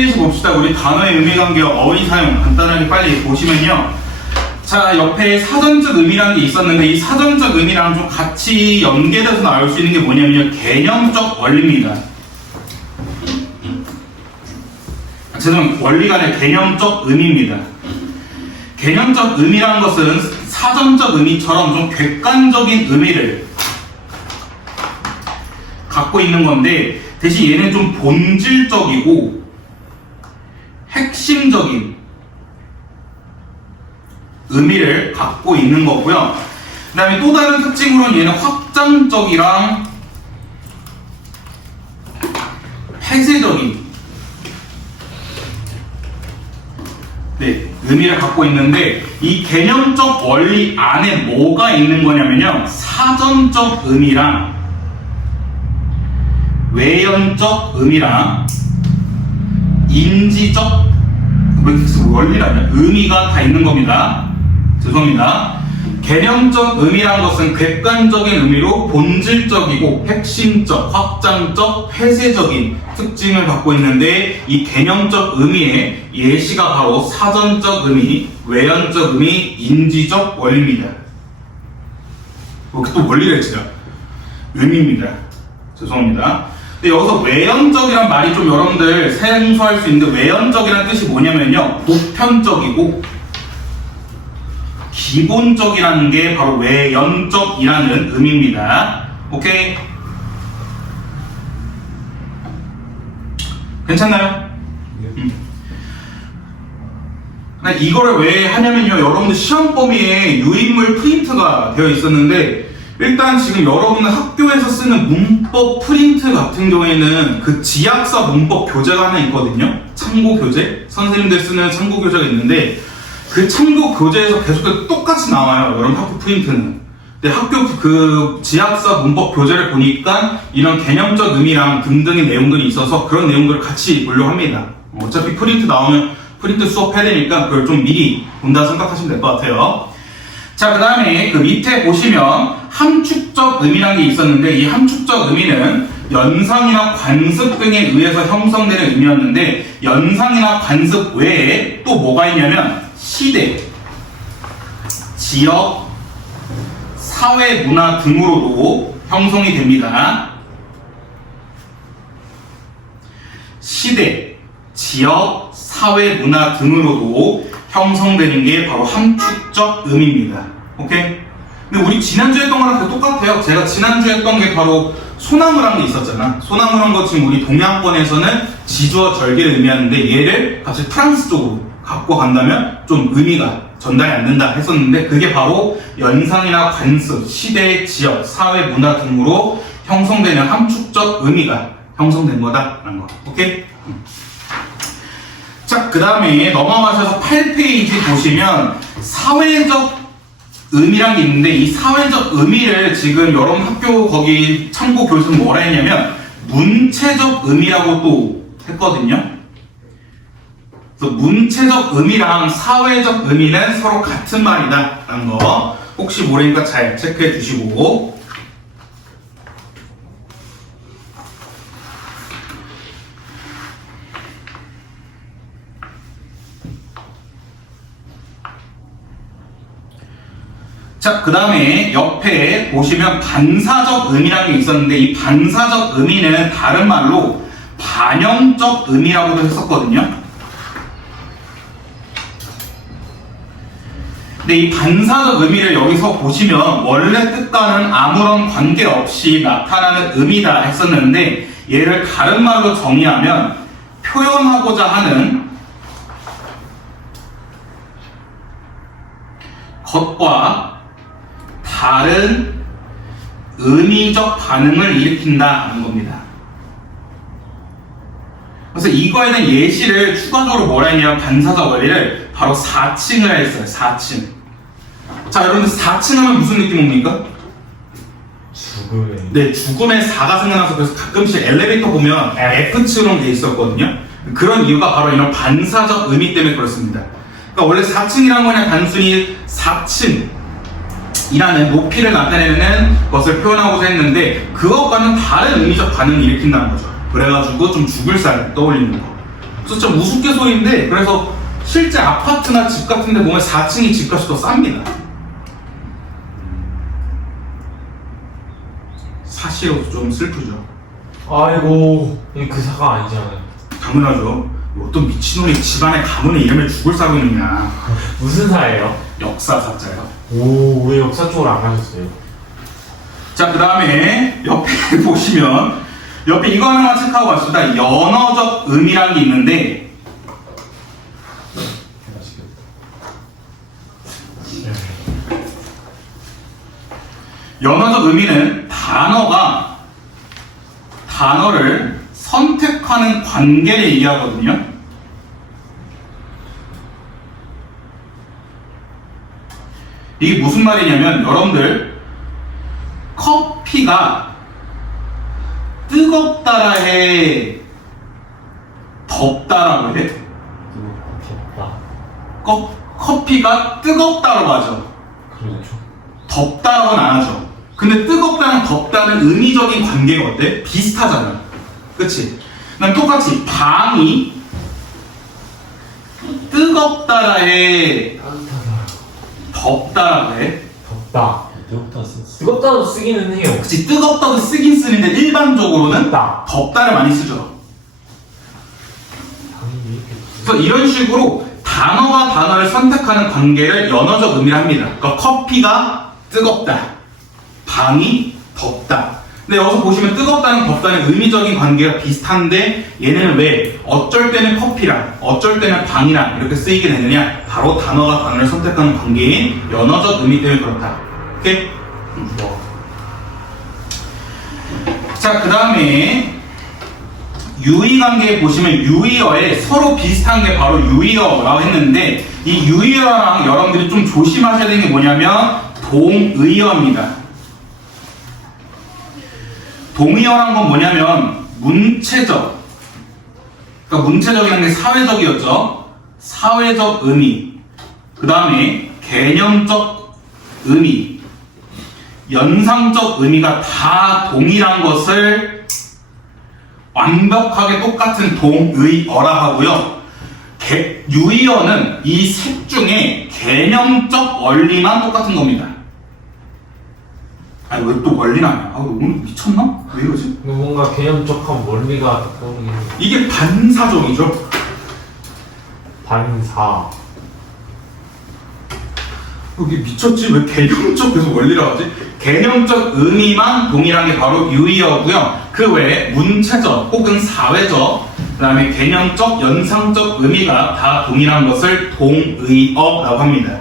페이지 봅시다. 우리 단어의 의미관계와 어휘 사용 간단하게 빨리 보시면요. 자, 옆에 사전적 의미라는 게 있었는데 이 사전적 의미랑 좀 같이 연계돼서 나올 수 있는 게 뭐냐면요. 개념적 원리입니다. 죄송합니다. 원리가 아니라 개념적 의미입니다. 개념적 의미라는 것은 사전적 의미처럼 좀 객관적인 의미를 갖고 있는 건데 대신 얘는 좀 본질적이고 핵심적인 의미를 갖고 있는 거고요. 그 다음에 또 다른 특징으로는 얘는 확장적이랑 폐쇄적인 의미를 갖고 있는데 이 개념적 원리 안에 뭐가 있는 거냐면요. 사전적 의미랑 외연적 의미랑 인지적 원리라냐 의미가 다 있는 겁니다. 죄송합니다. 개념적 의미란 것은 객관적인 의미로 본질적이고 핵심적, 확장적, 폐쇄적인 특징을 갖고 있는데 이 개념적 의미의 예시가 바로 사전적 의미, 외연적 의미, 인지적 원리입니다. 또 원리를 했죠. 의미입니다. 죄송합니다. 근데 여기서 외연적이란 말이 좀 여러분들 생소할 수 있는데 외연적이란 뜻이 뭐냐면요. 보편적이고 기본적이라는 게 바로 외연적이라는 의미입니다. 오케이? 괜찮나요? 이거를 왜 하냐면요. 여러분들 시험 범위에 유인물 프린트가 되어 있었는데 일단 지금 여러분들 학교에서 쓰는 문법 프린트 같은 경우에는 그 지약사 문법 교재가 하나 있거든요. 참고 교재? 선생님들 쓰는 참고 교재가 있는데 그 참고 교재에서 계속 똑같이 나와요. 여러분 학교 프린트는. 근데 학교 그 지약사 문법 교재를 보니까 이런 개념적 의미랑 등등의 내용들이 있어서 그런 내용들을 같이 보려고 합니다. 어차피 프린트 나오면 프린트 수업해야 되니까 그걸 좀 미리 본다 생각하시면 될 것 같아요. 자, 그 다음에 그 밑에 보시면 함축적 의미라는 게 있었는데 이 함축적 의미는 연상이나 관습 등에 의해서 형성되는 의미였는데 연상이나 관습 외에 또 뭐가 있냐면 시대, 지역, 사회, 문화 등으로도 형성이 됩니다. 시대, 지역, 사회, 문화 등으로도 형성되는 게 바로 함축적 의미입니다. 오케이? 근데 우리 지난주에 했던 거랑 똑같아요. 제가 지난주에 했던 게 바로 소나무라는 게 있었잖아. 소나무라는 거 지금 우리 동양권에서는 지주와 절개를 의미하는데 얘를 갑자기 프랑스 쪽으로 갖고 간다면 좀 의미가 전달이 안 된다 했었는데 그게 바로 연상이나 관습, 시대, 지역, 사회, 문화 등으로 형성되는 함축적 의미가 형성된 거다라는 거. 오케이? 자, 그 다음에 넘어가셔서 8페이지 보시면 사회적 의미란 게 있는데 이 사회적 의미를 지금 여러분 학교 거기 참고 교수는 뭐라 했냐면 문체적 의미라고 또 했거든요. 그래서 문체적 의미랑 사회적 의미는 서로 같은 말이다 라는 거 혹시 모르니까 잘 체크해 주시고 자, 그 다음에 옆에 보시면 반사적 의미라는 게 있었는데 이 반사적 의미는 다른 말로 반영적 의미라고도 했었거든요. 근데 이 반사적 의미를 여기서 보시면 원래 뜻과는 아무런 관계없이 나타나는 의미다 했었는데 얘를 다른 말로 정의하면 표현하고자 하는 것과 다른 의미적 반응을 일으킨다는 겁니다. 그래서 이거에 대한 예시를 추가적으로 뭐라 했냐면 반사적 원리를 바로 4층을 했어요. 4층. 자, 여러분들 4층 하면 무슨 느낌 옵니까? 죽음의. 네, 죽음의 4가 생각나서 그래서 가끔씩 엘리베이터 보면 F층으로 돼 있었거든요. 그런 이유가 바로 이런 반사적 의미 때문에 그렇습니다. 그러니까 원래 4층이라는 거는 단순히 4층이라는 높이를 나타내는 것을 표현하고자 했는데 그것과는 다른 의미적 반응을 일으킨다는 거죠. 그래가지고 좀 죽을 살 떠올리는 거. 진짜 우스갯소리인데 그래서 실제 아파트나 집 같은 데 보면 4층이 집값이 더 쌉니다. 사실은 좀 슬프죠. 아이고, 이게 그 사가 아니잖아요. 당연하죠. 어떤 미친놈이 집안에 가문의 이름을 죽을 싸고 있느냐. 무슨 사예요? 역사사자요. 오, 왜 역사 쪽으로 안 가셨어요? 자, 그 다음에 옆에 보시면 옆에 이거 하나만 체크하고 왔습니다. 연어적 의미라는 게 있는데 연어적 의미는 단어를 선택하는 관계를 얘기하거든요. 이게 무슨 말이냐면 여러분들 커피가 뜨겁다라 해, 덥다라고 해? 덥다. 커피가 뜨겁다라고 하죠. 그렇죠. 덥다라고는 안 하죠. 근데 뜨겁다랑 덥다는 의미적인 관계가 어때? 비슷하잖아. 그치? 그다음 똑같이 방이 뜨겁다라 해, 따뜻하다. 덥다라고 해? 덥다. 뜨겁다 쓰 뜨겁다도 쓰기는 해요. 그치? 뜨겁다고 쓰긴 쓰는데 일반적으로는 덥다. 덥다를 많이 쓰죠. 당연히 이렇게. 그래서 이런 식으로 단어가 단어를 선택하는 관계를 연어적 의미를 합니다. 그러니까 커피가 뜨겁다, 방이 덥다. 근데 여기서 보시면 뜨겁다는 덥다는 의미적인 관계가 비슷한데 얘네는 왜 어쩔 때는 커피랑 어쩔 때는 방이랑 이렇게 쓰이게 되느냐? 바로 단어가 단어를 선택하는 관계인 연어적 의미 때문에 그렇다. 오케이? 자, 그 다음에 유의관계에 보시면 유의어에 서로 비슷한 게 바로 유의어라고 했는데 이 유의어랑 여러분들이 좀 조심하셔야 되는 게 뭐냐면 동의어입니다. 동의어란 건 뭐냐면 문체적, 그러니까 문체적이라는 게 사회적이었죠. 사회적 의미, 그 다음에 개념적 의미, 연상적 의미가 다 동일한 것을 완벽하게 똑같은 동의어라 하고요. 유의어는 이 셋 중에 개념적 원리만 똑같은 겁니다. 아니 왜 또 원리나냐? 아 오늘 미쳤나? 왜 이러지? 뭔가 개념적한 원리가 떠오르긴 해요. 이게 반사적이죠. 반사. 이게 미쳤지? 왜 개념적 계속 원리라고 하지? 개념적 의미만 동일한 게 바로 유의어고요. 그 외에 문체적 혹은 사회적, 그 다음에 개념적, 연상적 의미가 다 동일한 것을 동의어라고 합니다.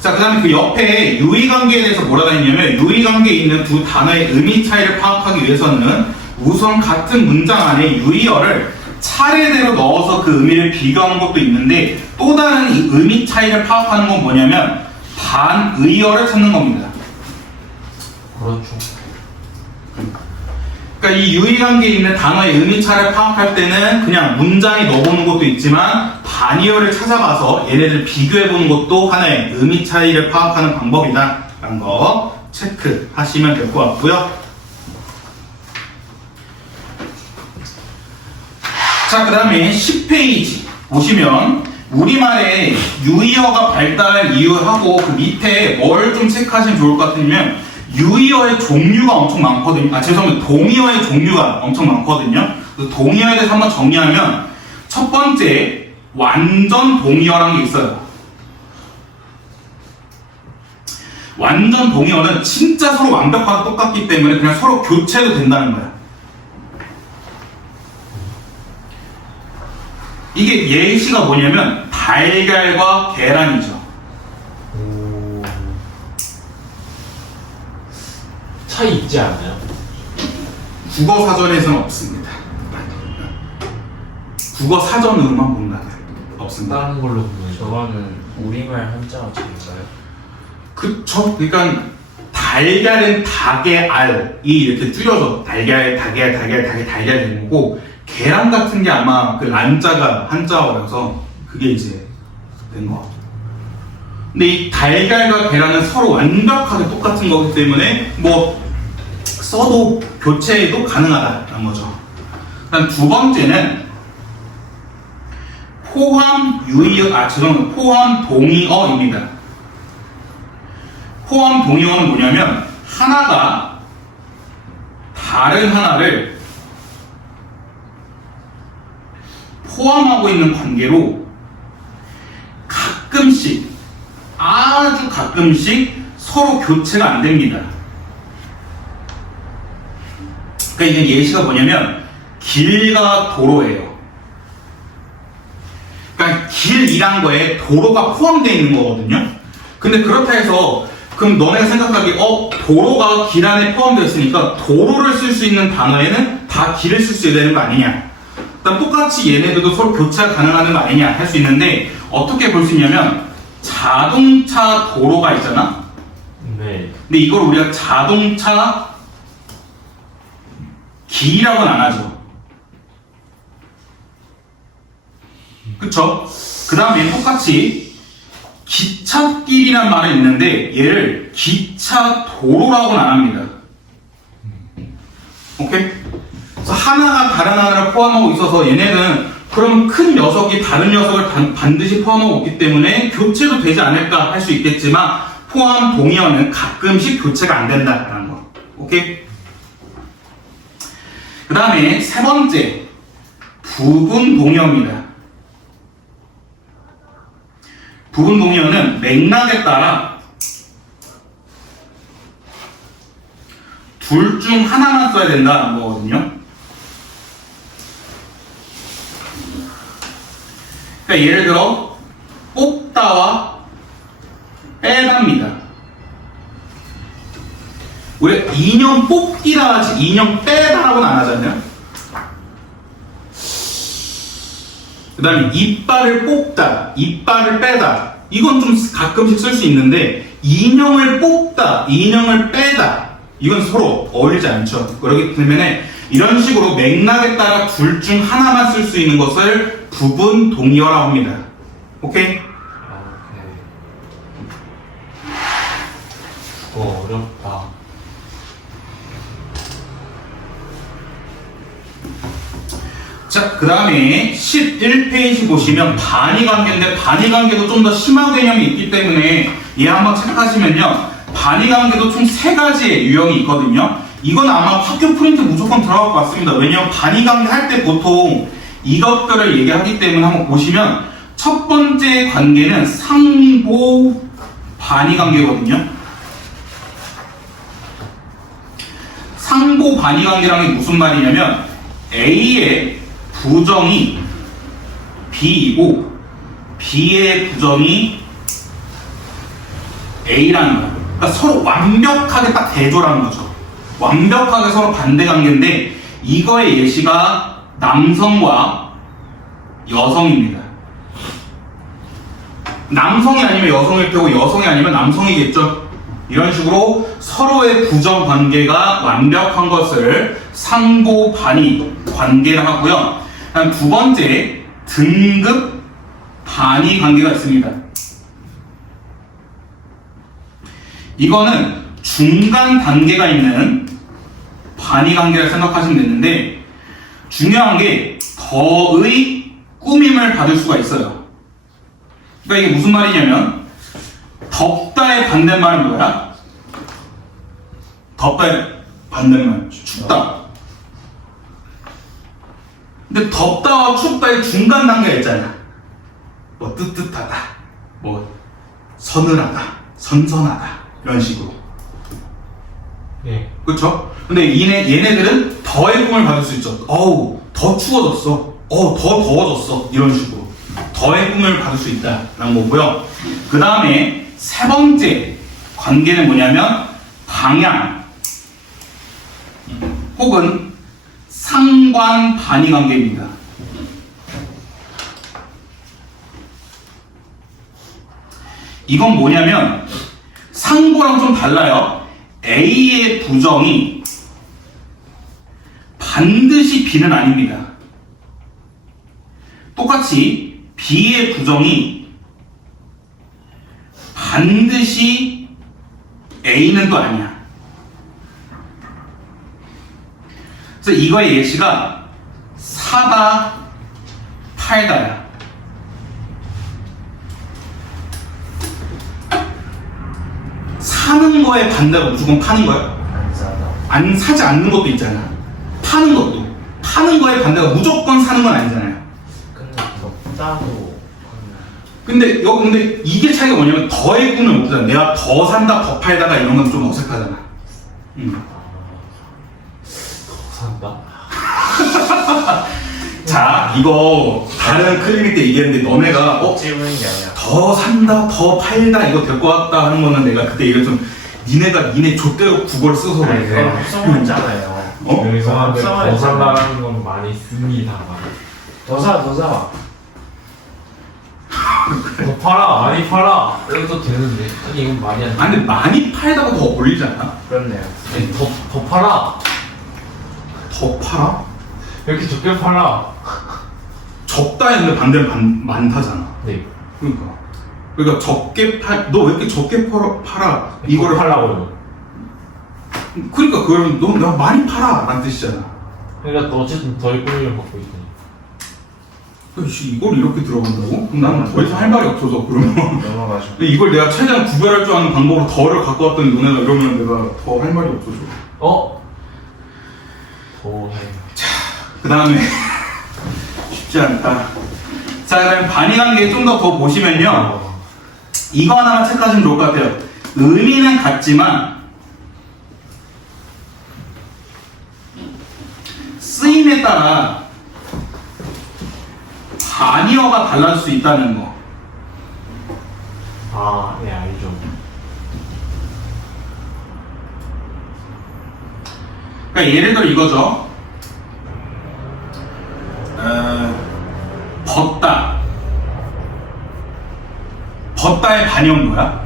자, 그 다음에 그 옆에 유의관계에 대해서 뭐라고 했냐면 유의관계에 있는 두 단어의 의미 차이를 파악하기 위해서는 우선 같은 문장 안에 유의어를 차례대로 넣어서 그 의미를 비교하는 것도 있는데 또 다른 이 의미 차이를 파악하는 건 뭐냐면 반의어를 찾는 겁니다. 그렇죠. 그러니까 이 유의관계에 있는 단어의 의미 차이를 파악할 때는 그냥 문장에 넣어보는 것도 있지만 반의어를 찾아가서 얘네들 비교해보는 것도 하나의 의미 차이를 파악하는 방법이다 라는 거 체크하시면 될 것 같고요. 자, 그 다음에 10페이지 보시면 우리말에 유의어가 발달한 이유하고 그 밑에 뭘 좀 체크하시면 좋을 것 같으면 유의어의 종류가 엄청 많거든요. 죄송합니다. 동의어의 종류가 엄청 많거든요. 그래서 동의어에 대해서 한번 정리하면 첫 번째 완전 동의어라는 게 있어요. 완전 동의어는 진짜 서로 완벽하게 똑같기 때문에 그냥 서로 교체도 된다는 거야. 이게 예시가 뭐냐면 달걀과 계란이죠. 오. 차이 있지 않나요? 국어 사전에서는 없습니다. 국어 사전으로만 본다면 없습니다. 다른 걸로 보면 저거는 우리말 한자가 제일까요? 그쵸? 그러니까 달걀은 닭의 알이 이렇게 줄여서 달걀 되는 거고 계란 같은 게 아마 그 란자가 한자어라서 그게 이제 된 거. 근데 이 달걀과 계란은 서로 완벽하게 똑같은 거기 때문에 뭐 써도 교체도 가능하다는 거죠. 그다음 두 번째는 포함 동의어입니다. 포함 동의어는 뭐냐면 하나가 다른 하나를 포함하고 있는 관계로 가끔씩, 아주 가끔씩 서로 교체가 안 됩니다. 그러니까 이게 예시가 뭐냐면 길과 도로예요. 그러니까 길이란 거에 도로가 포함되어 있는 거거든요. 근데 그렇다 해서 그럼 너네가 생각하기에 도로가 길 안에 포함되어 있으니까 도로를 쓸 수 있는 단어에는 다 길을 쓸 수 있어야 되는 거 아니냐. 똑같이 얘네들도 서로 교체가 가능한 거 아니냐 할 수 있는데 어떻게 볼 수 있냐면 자동차 도로가 있잖아. 네. 근데 이걸 우리가 자동차 길이라고는 안 하죠. 그쵸? 그 다음에 똑같이 기찻길이란 말은 있는데 얘를 기차도로라고는 안 합니다. 오케이? 그래서 하나가 다른 하나를 포함하고 있어서 얘네는 그럼 큰 녀석이 다른 녀석을 반드시 포함하고 있기 때문에 교체도 되지 않을까 할 수 있겠지만 포함 동의어는 가끔씩 교체가 안 된다라는 거. 오케이? 그 다음에 세 번째 부분 동의어입니다. 부분 동의어는 맥락에 따라 둘 중 하나만 써야 된다는 거거든요. 그러니까 예를 들어 뽑다와 빼다입니다. 우리 인형 뽑기라 하지 인형 빼다라고는 안 하잖아요. 그 다음에 이빨을 뽑다, 이빨을 빼다, 이건 좀 가끔씩 쓸 수 있는데 인형을 뽑다, 인형을 빼다, 이건 서로 어울리지 않죠. 그렇기 때문에 이런 식으로 맥락에 따라 둘 중 하나만 쓸 수 있는 것을 부분 동의어라고 합니다. 오케이? 어렵다. 자, 그 다음에 11페이지 보시면 반의관계인데 반의관계도 좀 더 심화 개념이 있기 때문에 얘 한번 체크하시면요. 반의관계도 총 3가지의 유형이 있거든요. 이건 아마 학교 프린트 무조건 들어갈 것 같습니다. 왜냐면 반의관계 할 때 보통 이것들을 얘기하기 때문에 한번 보시면 첫 번째 관계는 상보 반의관계거든요. 상보 반의관계라는 게 무슨 말이냐면 A의 부정이 B이고 B의 부정이 A라는 거예요. 그러니까 서로 완벽하게 딱 대조라는 거죠. 완벽하게 서로 반대 관계인데 이거의 예시가 남성과 여성입니다. 남성이 아니면 여성일 테고 여성이 아니면 남성이겠죠. 이런 식으로 서로의 부정 관계가 완벽한 것을 상보 반의 관계를 하고요. 다음 두 번째 등급 반의 관계가 있습니다. 이거는 중간 단계가 있는 반의 관계를 생각하시면 되는데 중요한 게 더의 꾸밈을 받을 수가 있어요. 그러니까 이게 무슨 말이냐면 덥다의 반대말은 뭐야? 덥다의 반대말 춥다. 근데 덥다와 춥다의 중간 단계가 있잖아. 뭐 뜨뜻하다, 뭐 서늘하다, 선선하다 이런 식으로. 네. 그렇죠? 근데 얘네들은 더의 꿈을 받을 수 있죠. 어우, 더 추워졌어. 더 더워졌어. 이런 식으로 더의 꿈을 받을 수 있다라는 거고요. 그 다음에 세 번째 관계는 뭐냐면 방향 혹은 상관 반의 관계입니다. 이건 뭐냐면 상보랑 좀 달라요. A의 부정이 반드시 B는 아닙니다. 똑같이 B의 부정이 반드시 A는 또 아니야. 그래서 이거의 예시가 사다, 팔다야. 사는 거에 반대가 무조건 파는 거야? 안 사다. 안 사지 않는 것도 있잖아. 파는 것도. 파는 거에 반대가 무조건 사는 건 아니잖아요. 근데 덥다고 근데 이게 차이가 뭐냐면 더의 구는 못 하잖아. 내가 더 산다, 더 팔다가 이런 건 좀 어색하잖아. 산다. 자, 이거 다른 클리닉 때 얘기했는데 너네가 찝는 게 아니야. 더 산다, 더 팔다 이거 될 것 같다 하는 거는 내가 그때 얘기를 니네 좆대로 국어를 써서 아니, 그래. 그거 합성하잖아요. 어? 여기서 합성을 더 산다라는 건 많이 씁니다. 더 사. 더 팔아, 많이 팔아. 이것도 되는데. 아니 이건 말이 안 돼. 아니 근데 많이 팔다가 더 어울리잖아. 그렇네요. 아니, 더 팔아. 더 팔아? 이렇게 적게 팔아. 적다 했는데 반대는 많다잖아. 네. 그러니까 적게 너 왜 이렇게 적게 팔아? 이거를 팔라고요. 그러니까 그러면 너 내가 많이 팔아 라는 뜻이잖아. 그러니까 또 어쨌든 더 이쁨을 받고 있으니. 이걸 이렇게 들어간다고? 그럼 나는 더 이상 할 말이 없어서 그러면 넘어가죠. 근데 이걸 내가 최대한 구별할 줄 아는 방법으로 더를 갖고 왔더니 너네가 이러면 내가 더 할 말이 없어져. 더 해. 그 다음에 쉽지 않다. 자, 그다음 반의관계 좀 더 보시면요. 이거 하나만 체크하시면 좋을 것 같아요. 의미는 같지만 쓰임에 따라 단위어가 달라질 수 있다는 거. 아, 네, 알죠. 그러니까 예를 들어 이거죠. 벗다. 벗다의 반영 뭐야?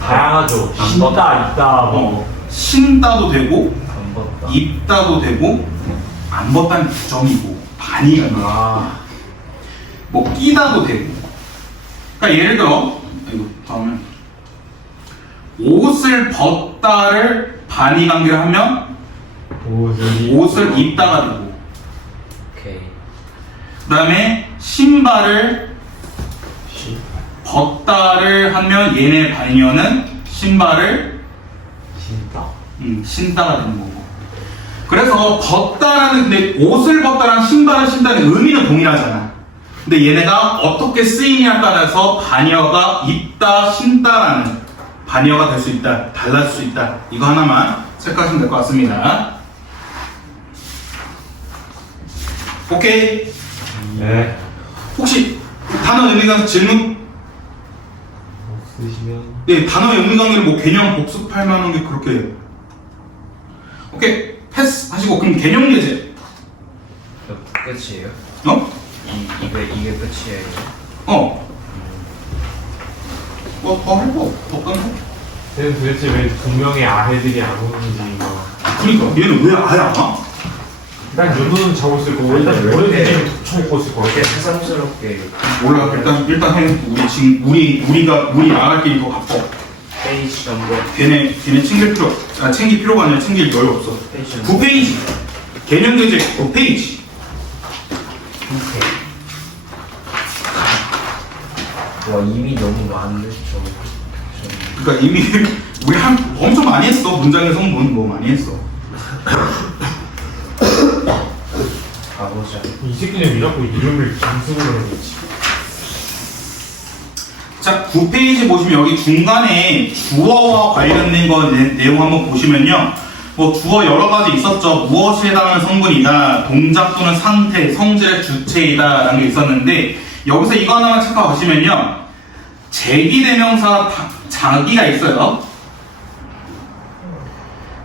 다양하죠. 신다, 있다, 뭐. 신다도 되고 안 벗다. 입다도 되고 안 벗다는 부정이고 반이가 아, 뭐 끼다도 되고. 그러니까 예를 들어 이거 다음에 옷을 벗다를 반의 관계를 하면 옷을 입다가 되고, 오케이. 그 다음에 신발을 벗다를 하면 얘네 반이어는 신발을 신다. 신다가 되는 거고. 그래서 벗다라는, 근데 옷을 벗다랑 신발을 신다는 의미는 동일하잖아. 근데 얘네가 어떻게 쓰이냐에 따라서 반이어가 입다, 신다라는 반이어가 될 수 있다, 달라질 수 있다. 이거 하나만 체크하시면 될 것 같습니다. 오케이. 네. 혹시 단어 의미관계 질문? 쓰시면. 네, 단어 의미관계를 뭐 개념 복습할 만한 게 그렇게. 오케이, 패스 하시고. 그럼 개념 예제. 끝이에요? 어? 이게 끝이에요? 더 할 거, 더 깐 거. 쟤는 도대체 왜 두 명의 아해들이 안 오는지 이거. 그러니까 얘는 왜 아예 안 와? 일단 윤호는 자고 있을 거고 일단 왜 머리 이렇게- 대신 쳐먹고 있을 거고. 이렇게 새삼스럽게 몰라. 일단 해. 우리 지금 우리 나갈 길이 더 바빠. 페이지 넘버 걔네 챙길 필요가 아니라 챙길 여유 없어. 페이지 9페이지. 개념 예제 9페이지. 와 이미 너무 많네 그러니까 이미 우리 엄청 많이 했어. 문장의 성분 뭐 많이 했어. 가보자. 이 새끼는 왜 자꾸 이름을 김승으로 하는지. 자, 9페이지 보시면 여기 중간에 주어와 관련된 거 내용 한번 보시면요. 뭐 주어 여러 가지 있었죠. 무엇에 해당하는 성분이다, 동작 또는 상태, 성질의 주체이다 라는 게 있었는데 여기서 이거 하나만 체크하시면요. 제기대명사 자기가 있어요.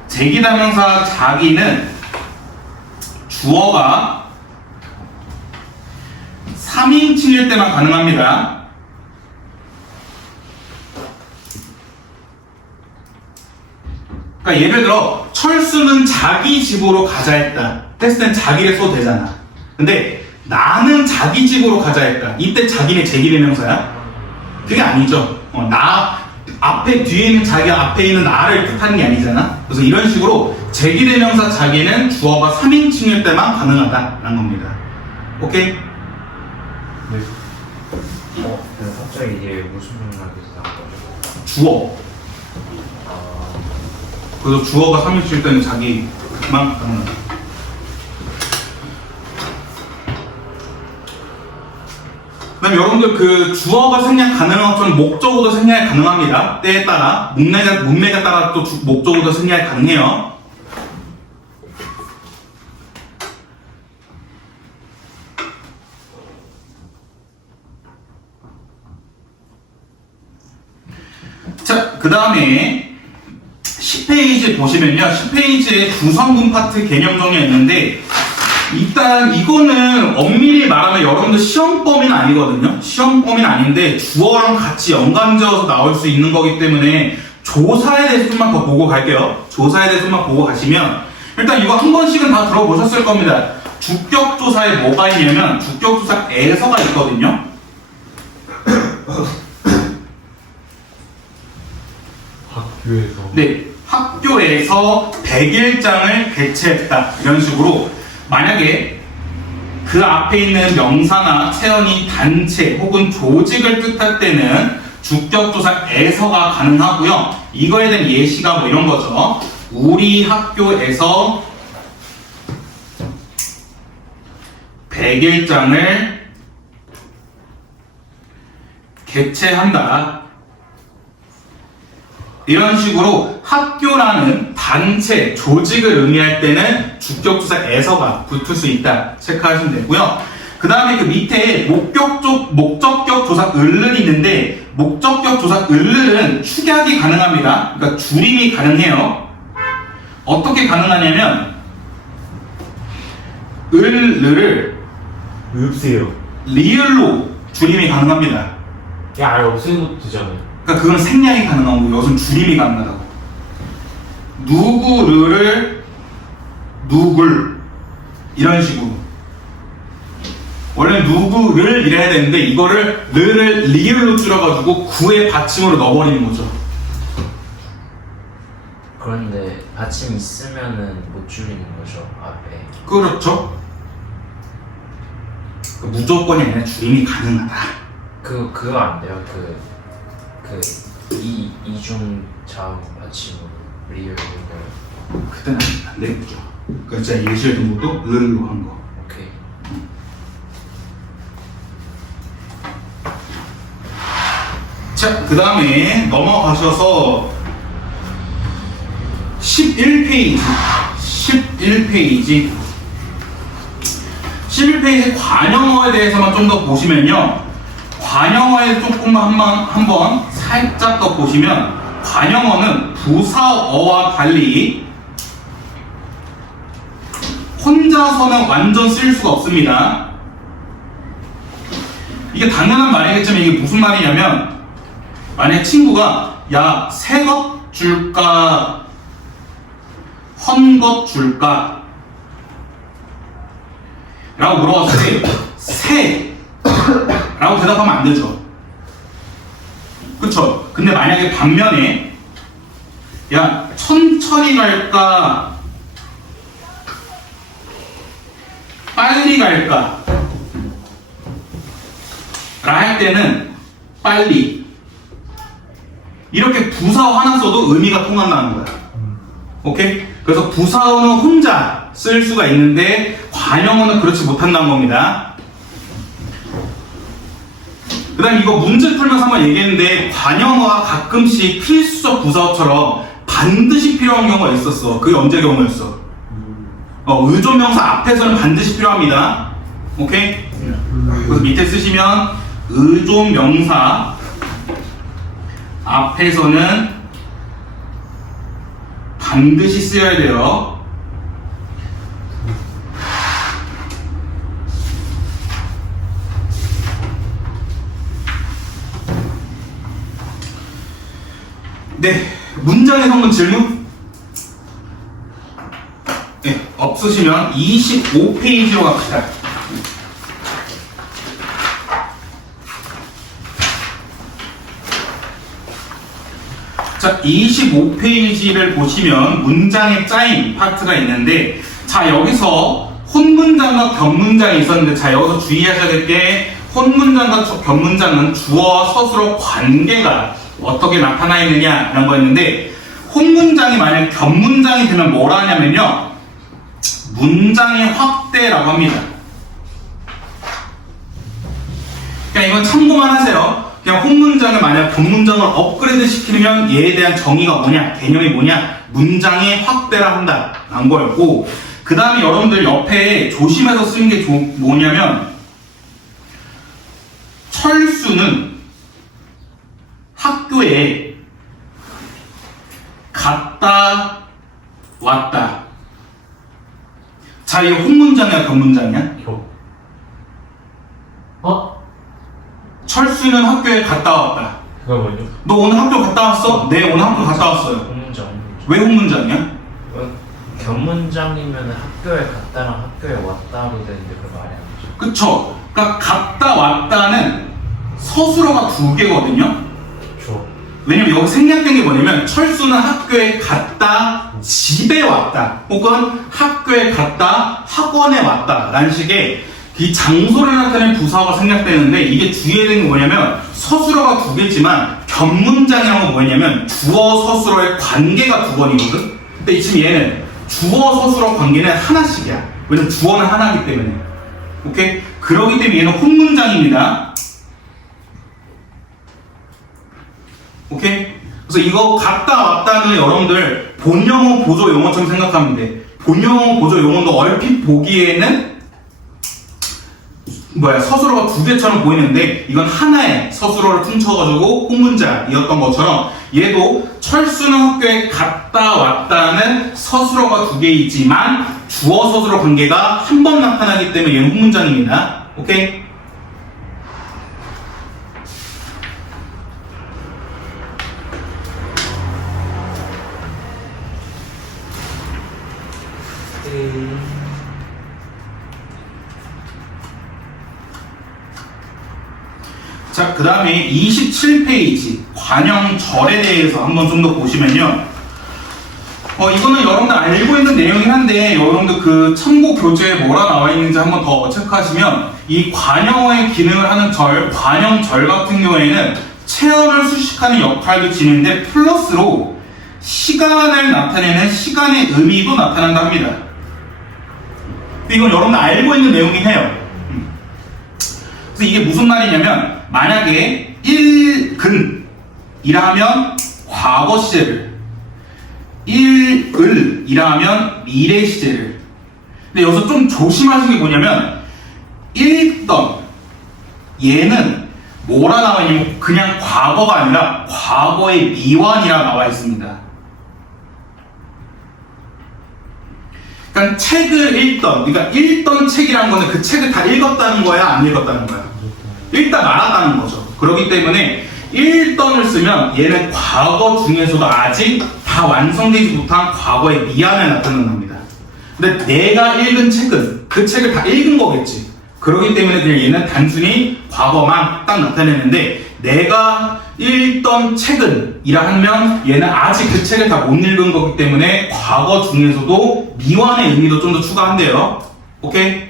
제기대명사 자기는 주어가 3인칭일 때만 가능합니다. 그러니까 예를 들어 철수는 자기 집으로 가자 했다. 했을 땐 자기를 써도 되잖아. 근데 나는 자기 집으로 가자 했다. 이때 자기는 제기대명사야? 그게 아니죠. 앞에 뒤에 있는 자기 앞에 있는 나를 뜻하는 게 아니잖아. 그래서 이런 식으로 제기대명사 자기는 주어가 3인칭일 때만 가능하다라는 겁니다. 오케이? 네. 근데 갑자기 이게 무슨 맥락에서 나온 거죠? 주어. 그래서 주어가 3인칭일 때는 자기만 가능하다. 그다음 여러분들 그 주어가 생략 가능한 것처럼 목적어도 생략 가능합니다. 때에 따라 문맥에 따라 또 목적어도 생략 가능해요. 자, 그 다음에 10페이지 보시면요, 10페이지에 구성분 파트 개념 정리가 있는데, 일단 이거는 엄밀히 말하면 여러분들 시험 범위는 아니거든요. 시험 범위는 아닌데 주어랑 같이 연관지어서 나올 수 있는 거기 때문에 조사에 대해서 좀만 더 보고 갈게요. 조사에 대해서 좀만 보고 가시면 일단 이거 한 번씩은 다 들어보셨을 겁니다. 주격조사에 뭐가 있냐면 주격조사에서가 있거든요. 학교에서. 네, 학교에서 100일장을 개최했다. 이런 식으로 만약에 그 앞에 있는 명사나 체언이 단체 혹은 조직을 뜻할 때는 주격조사에서가 가능하고요. 이거에 대한 예시가 뭐 이런 거죠. 우리 학교에서 100일장을 개최한다. 이런 식으로 학교라는 단체, 조직을 의미할 때는 주격조사에서가 붙을 수 있다. 체크하시면 되고요. 그 다음에 그 밑에 목적격 조사 을을이 있는데 목적격 조사 을을은 축약이 가능합니다. 그러니까 줄임이 가능해요. 어떻게 가능하냐면 을을 없애요. 리을로 줄임이 가능합니다. 야, 아예 없애도 되잖아요. 그러니까 그건 생략이 가능하고 여기서는 줄임이 가능하다고. 누구를 누굴 이런 식으로. 원래 누구를 이래야 되는데 이거를 르를 리을로 줄여가지고 구의 받침으로 넣어버리는 거죠. 그런데 받침 있으면은 못 줄이는 거죠, 앞에. 그렇죠. 무조건이 아니라 줄임이 가능하다. 그거 안 돼요? 이중 자음 받침으로 리얼 이거. 그때는 안 되겠죠. 그러니까 제가 예시를 든 것도 르로 한 거. 오케이. 자, 그 다음에 넘어가셔서 11페이지 11페이지 관용어에 대해서만 좀 더 보시면요, 관용어에 조금만 한번 살짝 더 보시면 관용어는 부사어와 달리 혼자서는 완전 쓸 수가 없습니다. 이게 당연한 말이겠지만 이게 무슨 말이냐면, 만약에 친구가 야, 새 것 줄까 헌 것 줄까 라고 물어봤을 때 새 라고 대답하면 안 되죠. 그쵸? 근데 만약에 반면에 야, 천천히 갈까 빨리 갈까 라 할 때는 빨리, 이렇게 부사어 하나 써도 의미가 통한다는 거야. 오케이? 그래서 부사어는 혼자 쓸 수가 있는데 관용어는 그렇지 못한다는 겁니다. 그 다음 이거 문제 풀면서 한번 얘기했는데, 관용어가 가끔씩 필수적 부사어처럼 반드시 필요한 경우가 있었어. 그게 언제 경우였어? 의존명사 앞에서는 반드시 필요합니다. 오케이? 그래서 밑에 쓰시면 의존명사 앞에서는 반드시 쓰여야 돼요. 네, 문장의 성분 질문? 네, 없으시면 25페이지로 갑시다. 자, 25페이지를 보시면 문장의 짜임 파트가 있는데, 자, 여기서 혼문장과 격문장이 있었는데, 자, 여기서 주의하셔야 될 게, 혼문장과 격문장은 주어와 서술어 관계가 어떻게 나타나 있느냐라는 거였는데, 혼문장이 만약 격문장이 되면 뭐라 하냐면요, 문장의 확대라고 합니다. 그냥 이건 참고만 하세요. 그냥 혼문장을 만약 격문장을 업그레이드 시키면 얘에 대한 정의가 뭐냐, 개념이 뭐냐, 문장의 확대라 한다 라는 거였고, 그 다음에 여러분들 옆에 조심해서 쓰는 게 뭐냐면, 철수는 학교에 갔다 왔다. 자, 이거 혼문장이야 격문장이야? 철수는 학교에 갔다 왔다. 그거 뭐죠? 너 오늘 학교 갔다 왔어? 네, 오늘 학교 갔다 왔어요. 혼문장. 왜 혼문장이야? 이건 견문장이면 학교에 갔다랑 학교에 왔다로 되는데 그 말이 아니죠. 그쵸? 그러니까 갔다 왔다는 서술어가 두 개거든요. 그쵸. 왜냐면 여기 생략된 게 뭐냐면 철수는 학교에 갔다 집에 왔다, 혹은 학교에 갔다 학원에 왔다 라는 식의 이 장소를 나타내는 부사가 생략되는데, 이게 주의해야 되는 게 뭐냐면 서술어가 두 개지만 견문장이라는 건 뭐냐면 주어 서술어의 관계가 두 번이거든. 근데 지금 얘는 주어 서술어 관계는 하나씩이야. 왜냐면 주어는 하나이기 때문에. 오케이? 그러기 때문에 얘는 혼문장입니다. 오케이? 그래서 이거 갔다 왔다는 여러분들 본영어 보조 용어처럼 생각하면 돼. 본영어 보조 용어도 얼핏 보기에는 서술어가 두 개처럼 보이는데, 이건 하나의 서술어를 퉁쳐가지고 혼문장이었던 것처럼 얘도 철수는 학교에 갔다 왔다는 서술어가 두 개이지만 주어 서술어 관계가 한 번 나타나기 때문에 얘는 혼문장입니다. 오케이? 자, 그 다음에 27페이지 관형절에 대해서 한번 좀 더 보시면요, 이거는 여러분들 알고 있는 내용이긴 한데 여러분들 그 참고 교재에 뭐라 나와 있는지 한번 더 체크하시면, 이 관형어의 기능을 하는 절, 관형절 같은 경우에는 체언을 수식하는 역할도 지니는데 플러스로 시간을 나타내는 시간의 의미도 나타난다 합니다. 근데 이건 여러분들 알고 있는 내용이긴 해요. 그래서 이게 무슨 말이냐면, 만약에 1근이라 하면 과거 시제를, 1을이라 하면 미래 시제를. 근데 여기서 좀 조심하시는 게 뭐냐면, 읽던 얘는 뭐라 나와 있냐면 그냥 과거가 아니라 과거의 미완이라 나와 있습니다. 그러니까 책을 그러니까 읽던 책이라는 거는 그 책을 다 읽었다는 거야, 안 읽었다는 거야? 읽다 말았다는 거죠. 그렇기 때문에 읽던을 쓰면 얘는 과거 중에서도 아직 다 완성되지 못한 과거의 미완을 나타낸답니다. 근데 내가 읽은 책은 그 책을 다 읽은 거겠지. 그렇기 때문에 그냥 얘는 단순히 과거만 딱 나타내는데, 내가 읽던 책은 이라 하면 얘는 아직 그 책을 다 못 읽은 거기 때문에 과거 중에서도 미완의 의미도 좀 더 추가한대요. 오케이?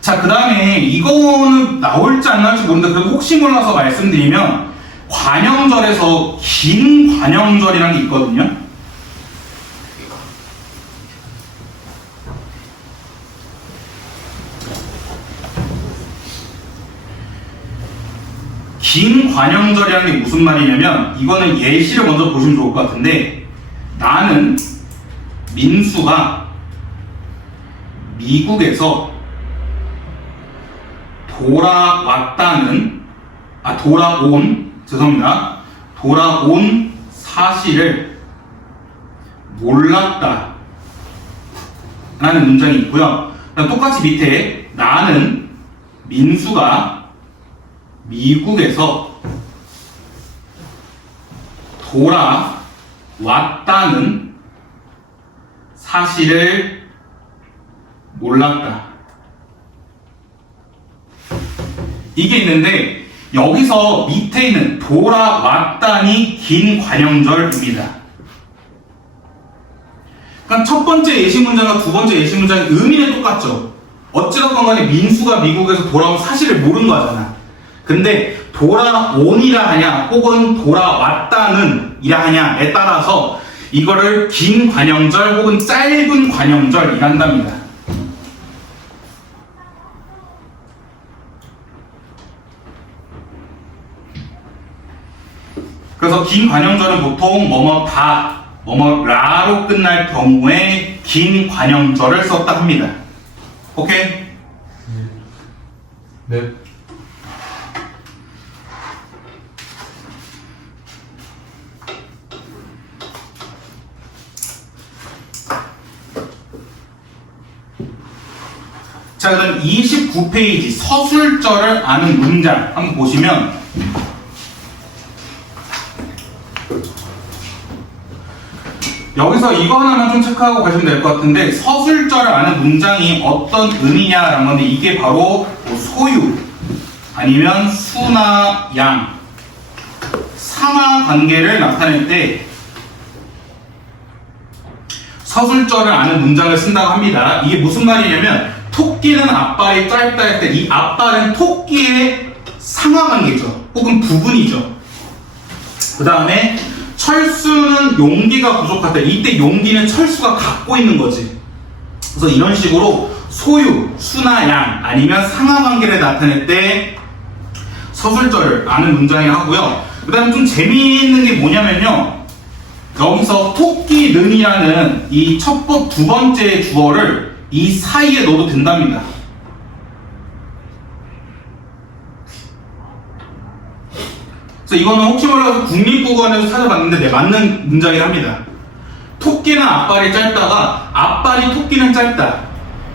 자, 그 다음에 이거는 나올지 안 나올지 모르는데 그래도 혹시 몰라서 말씀드리면, 관형절에서 긴 관형절이라는 게 있거든요. 긴 관형절이라는 게 무슨 말이냐면, 이거는 예시를 먼저 보시면 좋을 것 같은데, 나는 민수가 미국에서 돌아온 사실을 몰랐다 라는 문장이 있고요. 똑같이 밑에 나는 민수가 미국에서 돌아왔다는 사실을 몰랐다. 이게 있는데, 여기서 밑에 있는 돌아왔다니 긴 관형절입니다. 그러니까 첫 번째 예시 문장과 두 번째 예시 문장의 의미는 똑같죠. 어찌됐건 간에 민수가 미국에서 돌아온 사실을 모르는 거잖아. 근데 돌아온이라 하냐 혹은 돌아왔다는 이라 하냐에 따라서 이거를 긴 관형절 혹은 짧은 관형절이라 한답니다. 그래서 긴 관형절은 보통 뭐뭐다, 뭐뭐라로 끝날 경우에 긴 관형절을 썼다 합니다. 오케이? 네. 자, 그럼 29페이지 서술절을 아는 문장 한번 보시면 여기서 이거 하나만 좀 체크하고 가시면 될 것 같은데 서술절을 아는 문장이 어떤 의미냐라는 건데 이게 바로 뭐 소유 아니면 수나 양 상하 관계를 나타낼 때 서술절을 아는 문장을 쓴다고 합니다. 이게 무슨 말이냐면 토끼는 앞발이 짧다 할 때 이 앞발은 토끼의 상하 관계죠. 혹은 부분이죠. 그 다음에 철수는 용기가 부족하다. 이때 용기는 철수가 갖고 있는 거지. 그래서 이런 식으로 소유, 수나 양 아니면 상하 관계를 나타낼 때 서술절을 아는 문장이 하고요. 그 다음에 좀 재미있는 게 뭐냐면요. 여기서 토끼는이라는 이 두 번째 주어를 이 사이에 넣어도 된답니다. 그래서 이거는 혹시 몰라서 국립국어원에서 찾아봤는데 네, 맞는 문장이랍니다. 토끼는 앞발이 짧다가 앞발이 토끼는 짧다.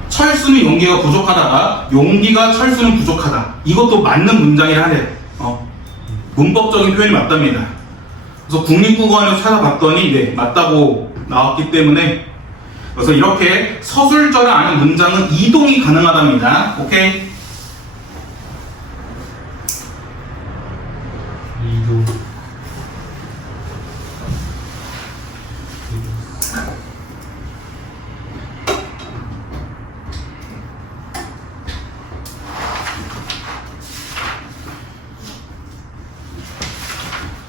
철수는 용기가 부족하다가 용기가 철수는 부족하다. 이것도 맞는 문장이라 하네요. 문법적인 표현이 맞답니다. 그래서 국립국어원에서 찾아봤더니 네, 맞다고 나왔기 때문에 그래서 이렇게 서술절을 아는 문장은 이동이 가능하답니다. 오케이? 이동.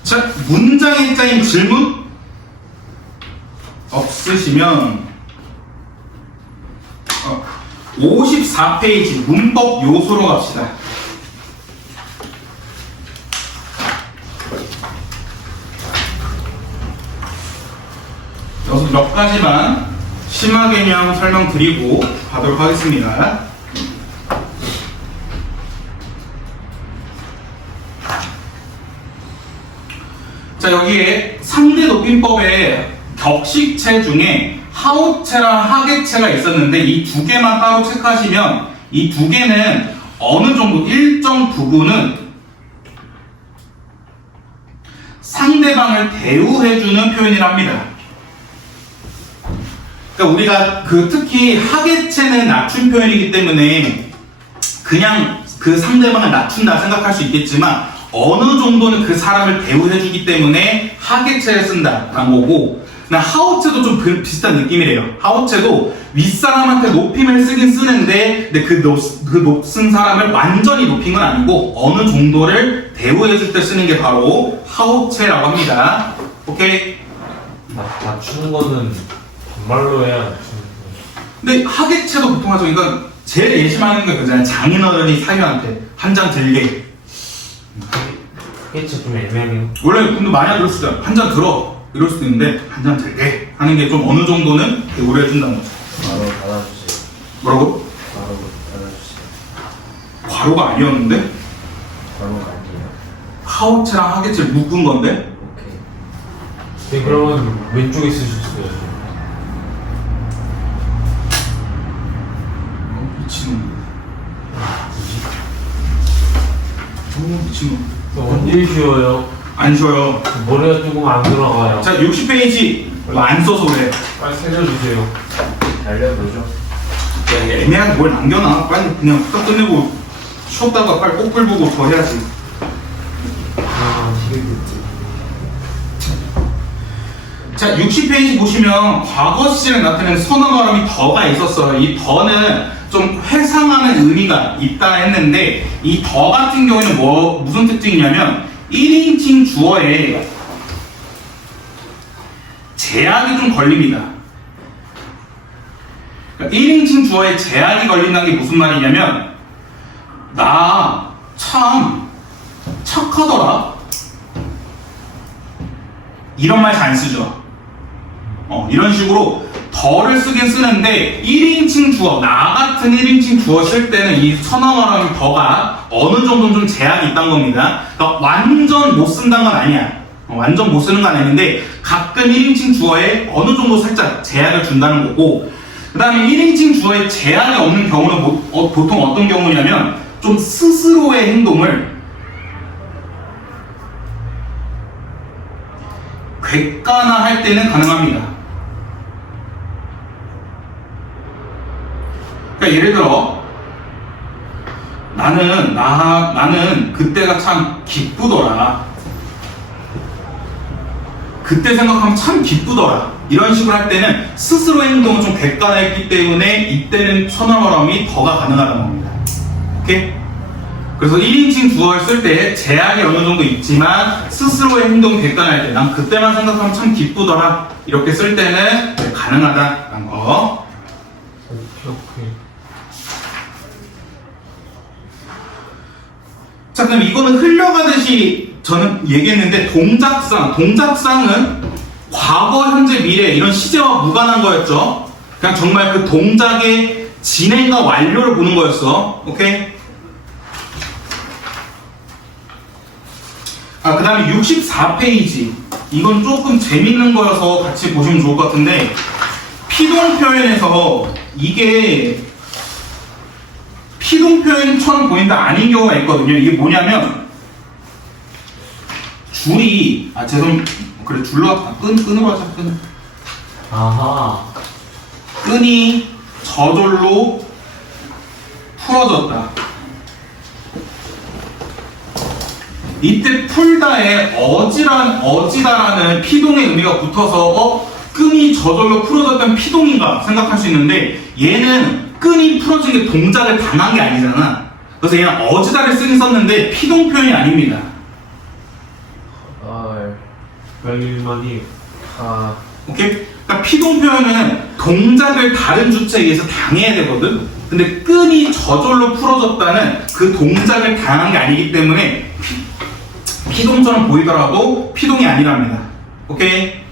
자, 문장에 짜인 질문 없으시면 54페이지 문법 요소로 갑시다. 여기서 몇 가지만 심화 개념 설명드리고 가도록 하겠습니다. 자, 여기에 상대 높임법의 격식체 중에 하우체랑 하계체가 있었는데 이 두 개만 따로 체크하시면 이 두 개는 어느 정도 일정 부분은 상대방을 대우해주는 표현이랍니다. 그러니까 우리가 특히 하계체는 낮춤 표현이기 때문에 그냥 그 상대방을 낮춘다 생각할 수 있겠지만 어느 정도는 그 사람을 대우해주기 때문에 하계체를 쓴다라는 거고, 하우체도 좀 비슷한 느낌이래요. 하우체도 윗사람한테 높임을 쓰긴 쓰는데 근데 그 높은 사람을 완전히 높인 건 아니고 어느 정도를 대우해줄 때 쓰는 게 바로 하우체라고 합니다. 오케이? 낮추는 거는 반말로 해야 낮추는 근데 하계체도 보통 하죠. 그러니까 제일 예심하는 게 그잖아요. 장인어른이 사유한테 한 잔 들게. 그게 좀 애매해요. 원래 근데 만약 그럴 수도 있어요. 한 잔 들어 이럴 수도 있는데 한 잔 들게 하는 게 좀 어느 정도는 대우를 해준다는 거죠. 바로 받아주세요. 뭐라고? 바로 받아주세요. 과로가 아니었는데? 바로가 아니에요. 하우체랑 하계체를 묶은 건데? 오케이. 네, 그러면 왼쪽에 쓰셨어요. 미친놈. 미친놈. 언제 쉬어요? 안 쉬어요. 머리가 조금 안 들어가요. 자, 60페이지 안 써서 그래. 빨리 살려주세요. 달려보죠. 야, 애매하게 뭘 남겨놔. 빨리 그냥 딱 끝내고 쉬었다가 빨리 꼭불 보고 더 해야지. 자, 60페이지 보시면 과거 시제를 나타내는 선어 발음이 더가 있었어요. 이 더는 좀 회상하는 의미가 있다 했는데 이 더 같은 경우에는 무슨 특징이냐면 1인칭 주어에 제약이 좀 걸립니다. 그러니까 1인칭 주어에 제약이 걸린다는 게 무슨 말이냐면 나 참 착하더라 이런 말 잘 안 쓰죠. 이런 식으로 더를 쓰긴 쓰는데 1인칭 주어, 나 같은 1인칭 주어 쓸 때는 이 선어말하는 더가 어느 정도 좀 제약이 있다는 겁니다. 그러니까 완전 못 쓴다는 건 아니야. 완전 못 쓰는 건 아닌데 가끔 1인칭 주어에 어느 정도 살짝 제약을 준다는 거고, 그 다음에 1인칭 주어에 제약이 없는 경우는 보통 어떤 경우냐면 좀 스스로의 행동을 객관화할 때는 가능합니다. 그러니까 예를 들어 나는 그때가 참 기쁘더라. 그때 생각하면 참 기쁘더라. 이런 식으로 할 때는 스스로의 행동을 좀 객관화했기 때문에 이때는 선어말함이 더가 가능하다는 겁니다. 오케이? 그래서 1인칭 주어를 쓸 때 제약이 어느 정도 있지만 스스로의 행동을 객관화할 때 난 그때만 생각하면 참 기쁘더라. 이렇게 쓸 때는 가능하다는 거. 오케이. 자, 그럼 이거는 흘려가듯이 저는 얘기했는데 동작상은 과거, 현재, 미래 이런 시제와 무관한 거였죠. 그냥 정말 그 동작의 진행과 완료를 보는 거였어. 오케이? 그 다음에 64페이지. 이건 조금 재밌는 거여서 같이 보시면 좋을 것 같은데, 피동 표현에서 이게 피동 표현처럼 보인다 아닌 경우가 있거든요. 이게 뭐냐면 줄이 그래 줄로 끈으로 하자. 끈. 아하. 끈이 저절로 풀어졌다. 이때 풀다에 어지다라는 피동의 의미가 붙어서 끈이 저절로 풀어졌던 피동인가 생각할 수 있는데, 얘는 끈이 풀어진 게 동작을 당한 게 아니잖아. 그래서 얘는 어지다를 쓰긴 썼는데 피동 표현이 아닙니다. 별일만이. 오케이? 그러니까 피동 표현은 동작을 다른 주체에 의해서 당해야 되거든. 근데 끈이 저절로 풀어졌다는 그 동작을 당한 게 아니기 때문에 피동처럼 보이더라도 피동이 아니랍니다. 오케이?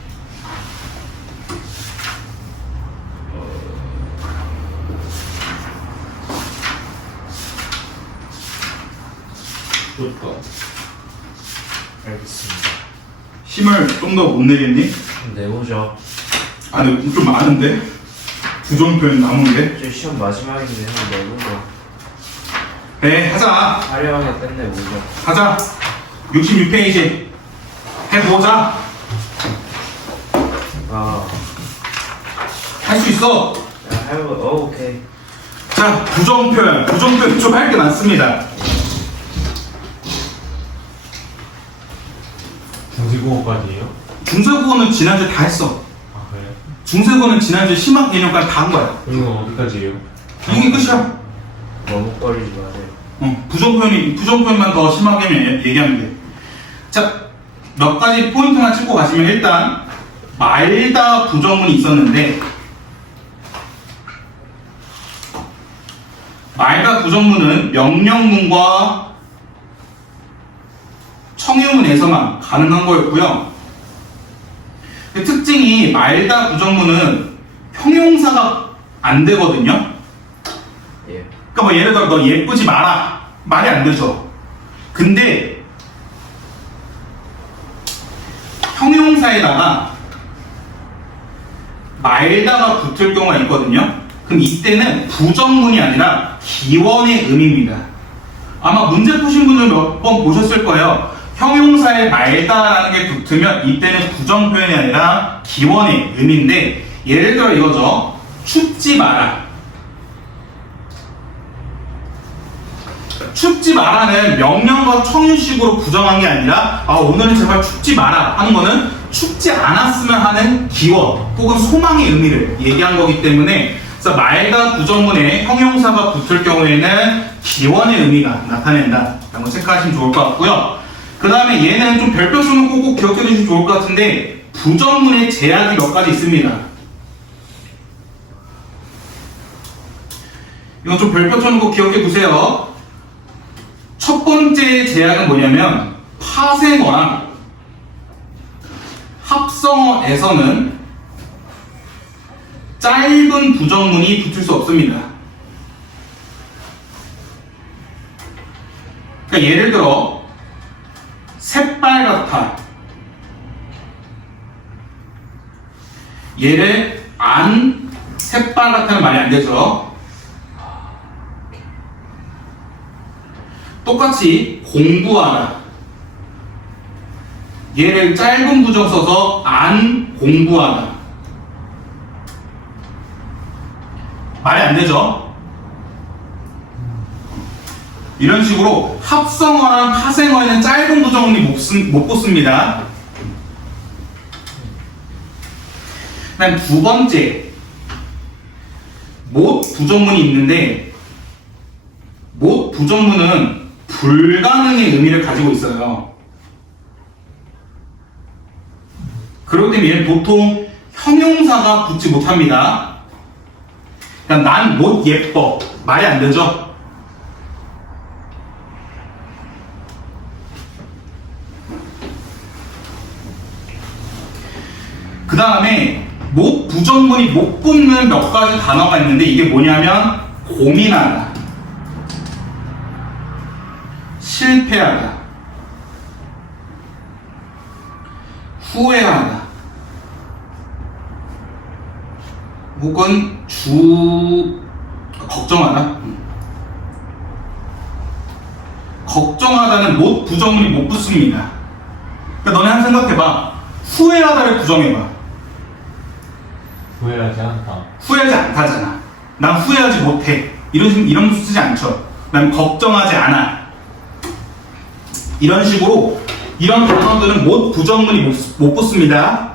좋다. 알겠습니다. 힘을 좀 더 못 내겠니? 좀 내보죠. 근데 좀 많은데? 부정 표현 남은 게? 저 시험 마지막인데 한번 내보죠. 네, 하자. 화려하게 끝내보죠. 하자. 66페이지. 해보자. 할 수 있어. 오케이. 자, 부정 표현 좀 할 게 많습니다. 중세국어까지예요? 중세국어는 지난주에 다 했어. 그래요? 중세국어는 지난주에 심화 개념까지 다 한 거야. 이건 어디까지예요? 이게 끝이야. 머뭇거리지 마세요. 부정 표현만 더 심하게 얘기하면 돼. 자, 몇 가지 포인트만 짚고 가시면, 일단 말다 부정문이 있었는데, 말다 부정문은 명령문과 청유문에서만 가능한 거였고요. 그 특징이 말다 부정문은 형용사가 안 되거든요. 예. 그러니까 뭐 예를 들어 너 예쁘지 마라 말이 안 되죠. 근데 형용사에다가 말다가 붙을 경우가 있거든요. 그럼 이때는 부정문이 아니라 기원의 의미입니다. 아마 문제 푸신 분들 몇 번 보셨을 거예요. 형용사에 말다라는 게 붙으면 이때는 부정 표현이 아니라 기원의 의미인데, 예를 들어 이거죠. 춥지 마라. 춥지 마라는 명령과 청유식으로 부정한 게 아니라 오늘은 제발 춥지 마라 하는 거는 춥지 않았으면 하는 기원 혹은 소망의 의미를 얘기한 거기 때문에 그래서 말과 부정문에 형용사가 붙을 경우에는 기원의 의미가 나타낸다 라고 체크하시면 좋을 것 같고요. 그 다음에 얘는 좀 별표 수는 꼭 기억해 두시면 좋을 것 같은데 부정문에 제약이 몇 가지 있습니다. 이건 좀 별표 쳐는 거 기억해 두세요. 첫 번째 제약은 뭐냐면 파생어랑 합성어에서는 짧은 부정문이 붙을 수 없습니다. 그러니까 예를 들어 새빨갛다 얘를 안 새빨갛다는 말이 안 되죠. 똑같이 공부하라 얘를 짧은 부정 써서 안 공부하라 말이 안 되죠. 이런 식으로 합성어랑 파생어에는 짧은 부정문이 못 붙습니다. 그다음 두 번째 못 부정문이 있는데 못 부정문은 불가능의 의미를 가지고 있어요. 그렇기 때문에 얘는 보통 형용사가 붙지 못합니다. 그러니까 난 못 예뻐 말이 안 되죠. 그 다음에 못 부정문이 못 붙는 몇 가지 단어가 있는데 이게 뭐냐면 고민하다, 실패하다, 후회하다, 혹은 걱정하다. 걱정하다는 못 부정문이 못 붙습니다. 그러니까 너네 한번 생각해봐. 후회하다를 부정해봐. 후회하지 않다. 후회하지 않다잖아. 난 후회하지 못해. 이런 거 쓰지 않죠. 난 걱정하지 않아. 이런 식으로 이런 단어들은 못 부정문이 못 붙습니다.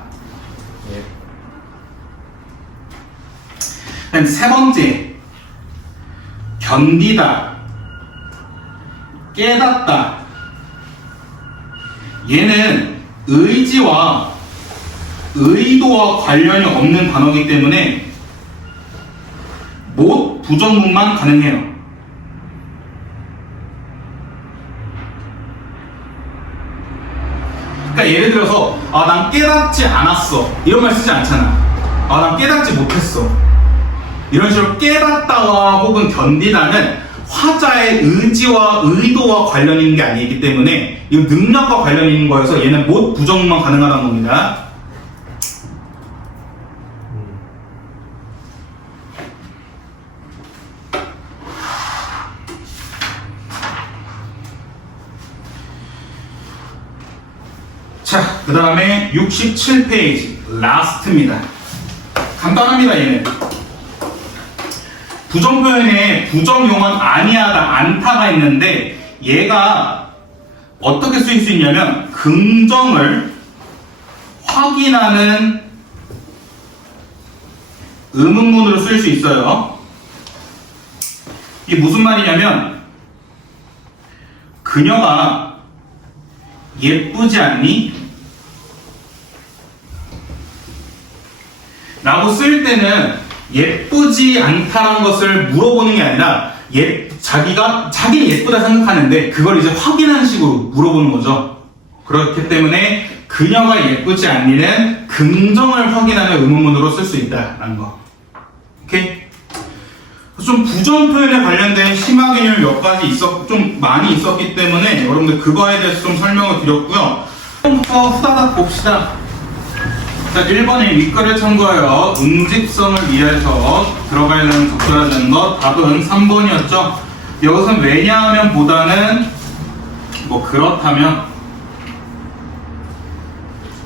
예. 세 번째, 견디다, 깨닫다. 얘는 의지와 의도와 관련이 없는 단어이기 때문에 못 부정문만 가능해요. 그러니까 예를 들어서 난 깨닫지 않았어 이런 말 쓰지 않잖아. 난 깨닫지 못했어. 이런 식으로 깨닫다와 혹은 견디다는 화자의 의지와 의도와 관련 있는 게 아니기 때문에 이 능력과 관련 있는 거여서 얘는 못 부정문만 가능하다는 겁니다. 자, 그 다음에 67페이지 라스트입니다. 간단합니다. 얘는 부정 표현에 부정용은 아니하다, 않다가 있는데 얘가 어떻게 쓰일 수 있냐면 긍정을 확인하는 의문문으로 쓰일 수 있어요. 이게 무슨 말이냐면 그녀가 예쁘지 않니? 라고 쓸 때는 예쁘지 않다라는 것을 물어보는 게 아니라 자기는 예쁘다 생각하는데 그걸 이제 확인하는 식으로 물어보는 거죠. 그렇기 때문에 그녀가 예쁘지 않니는 긍정을 확인하는 의문문으로 쓸 수 있다라는 거. 오케이? 좀 부정 표현에 관련된 심화 개념이 몇 가지 좀 많이 있었기 때문에 여러분들 그거에 대해서 좀 설명을 드렸고요. 처음부터 후다닥 봅시다. 자, 1번에 윗글을 참고하여 응집성을 위해서 들어가야 되는 적절해야 되는 것 답은 3번이었죠. 여기서는 왜냐하면 보다는 뭐 그렇다면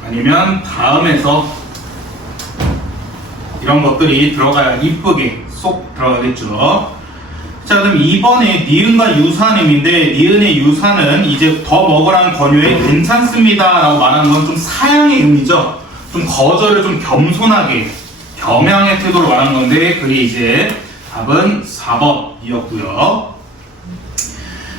아니면 다음에서 이런 것들이 들어가야 이쁘게 쏙 들어가겠죠. 자, 자, 그럼 2번에 니은과 유사님인데 니은의 유사는 이제 더 먹으라는 권유에 괜찮습니다 라고 말하는 건 좀 사양의 의미죠. 좀 거절을 좀 겸손하게 겸양의 태도로 말하는 건데 그게 이제 답은 4번이었고요.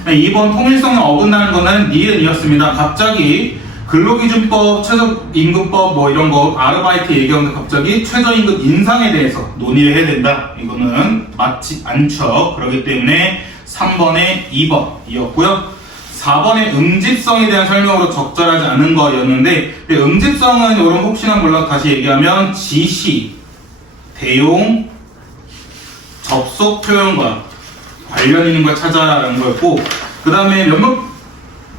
2번 통일성에 어긋나는 거는 니은이었습니다. 갑자기 근로기준법, 최저임금법 뭐 이런 거 아르바이트 얘기하는데 갑자기 최저임금 인상에 대해서 논의를 해야 된다. 이거는 맞지 않죠. 그렇기 때문에 3번에 2번이었고요. 4번의 응집성에 대한 설명으로 적절하지 않은 거였는데 응집성은 여러분 혹시나 몰라 다시 얘기하면 지시, 대용, 접속 표현과 관련 있는 걸 찾아라는 거였고 그 다음에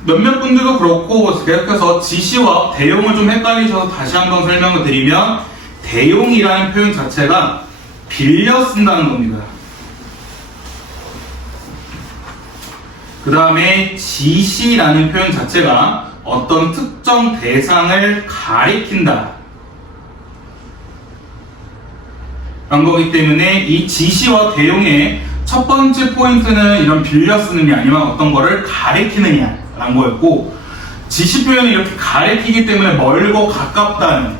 몇몇 분들도 그렇고 계속해서 지시와 대용을 좀 헷갈리셔서 다시 한번 설명을 드리면 대용이라는 표현 자체가 빌려 쓴다는 겁니다. 그 다음에 지시라는 표현 자체가 어떤 특정 대상을 가리킨다 라는 거기 때문에 이 지시와 대용의 첫 번째 포인트는 이런 빌려 쓰느냐 아니면 어떤 거를 가리키느냐 라는 거였고 지시 표현이 이렇게 가리키기 때문에 멀고 가깝다는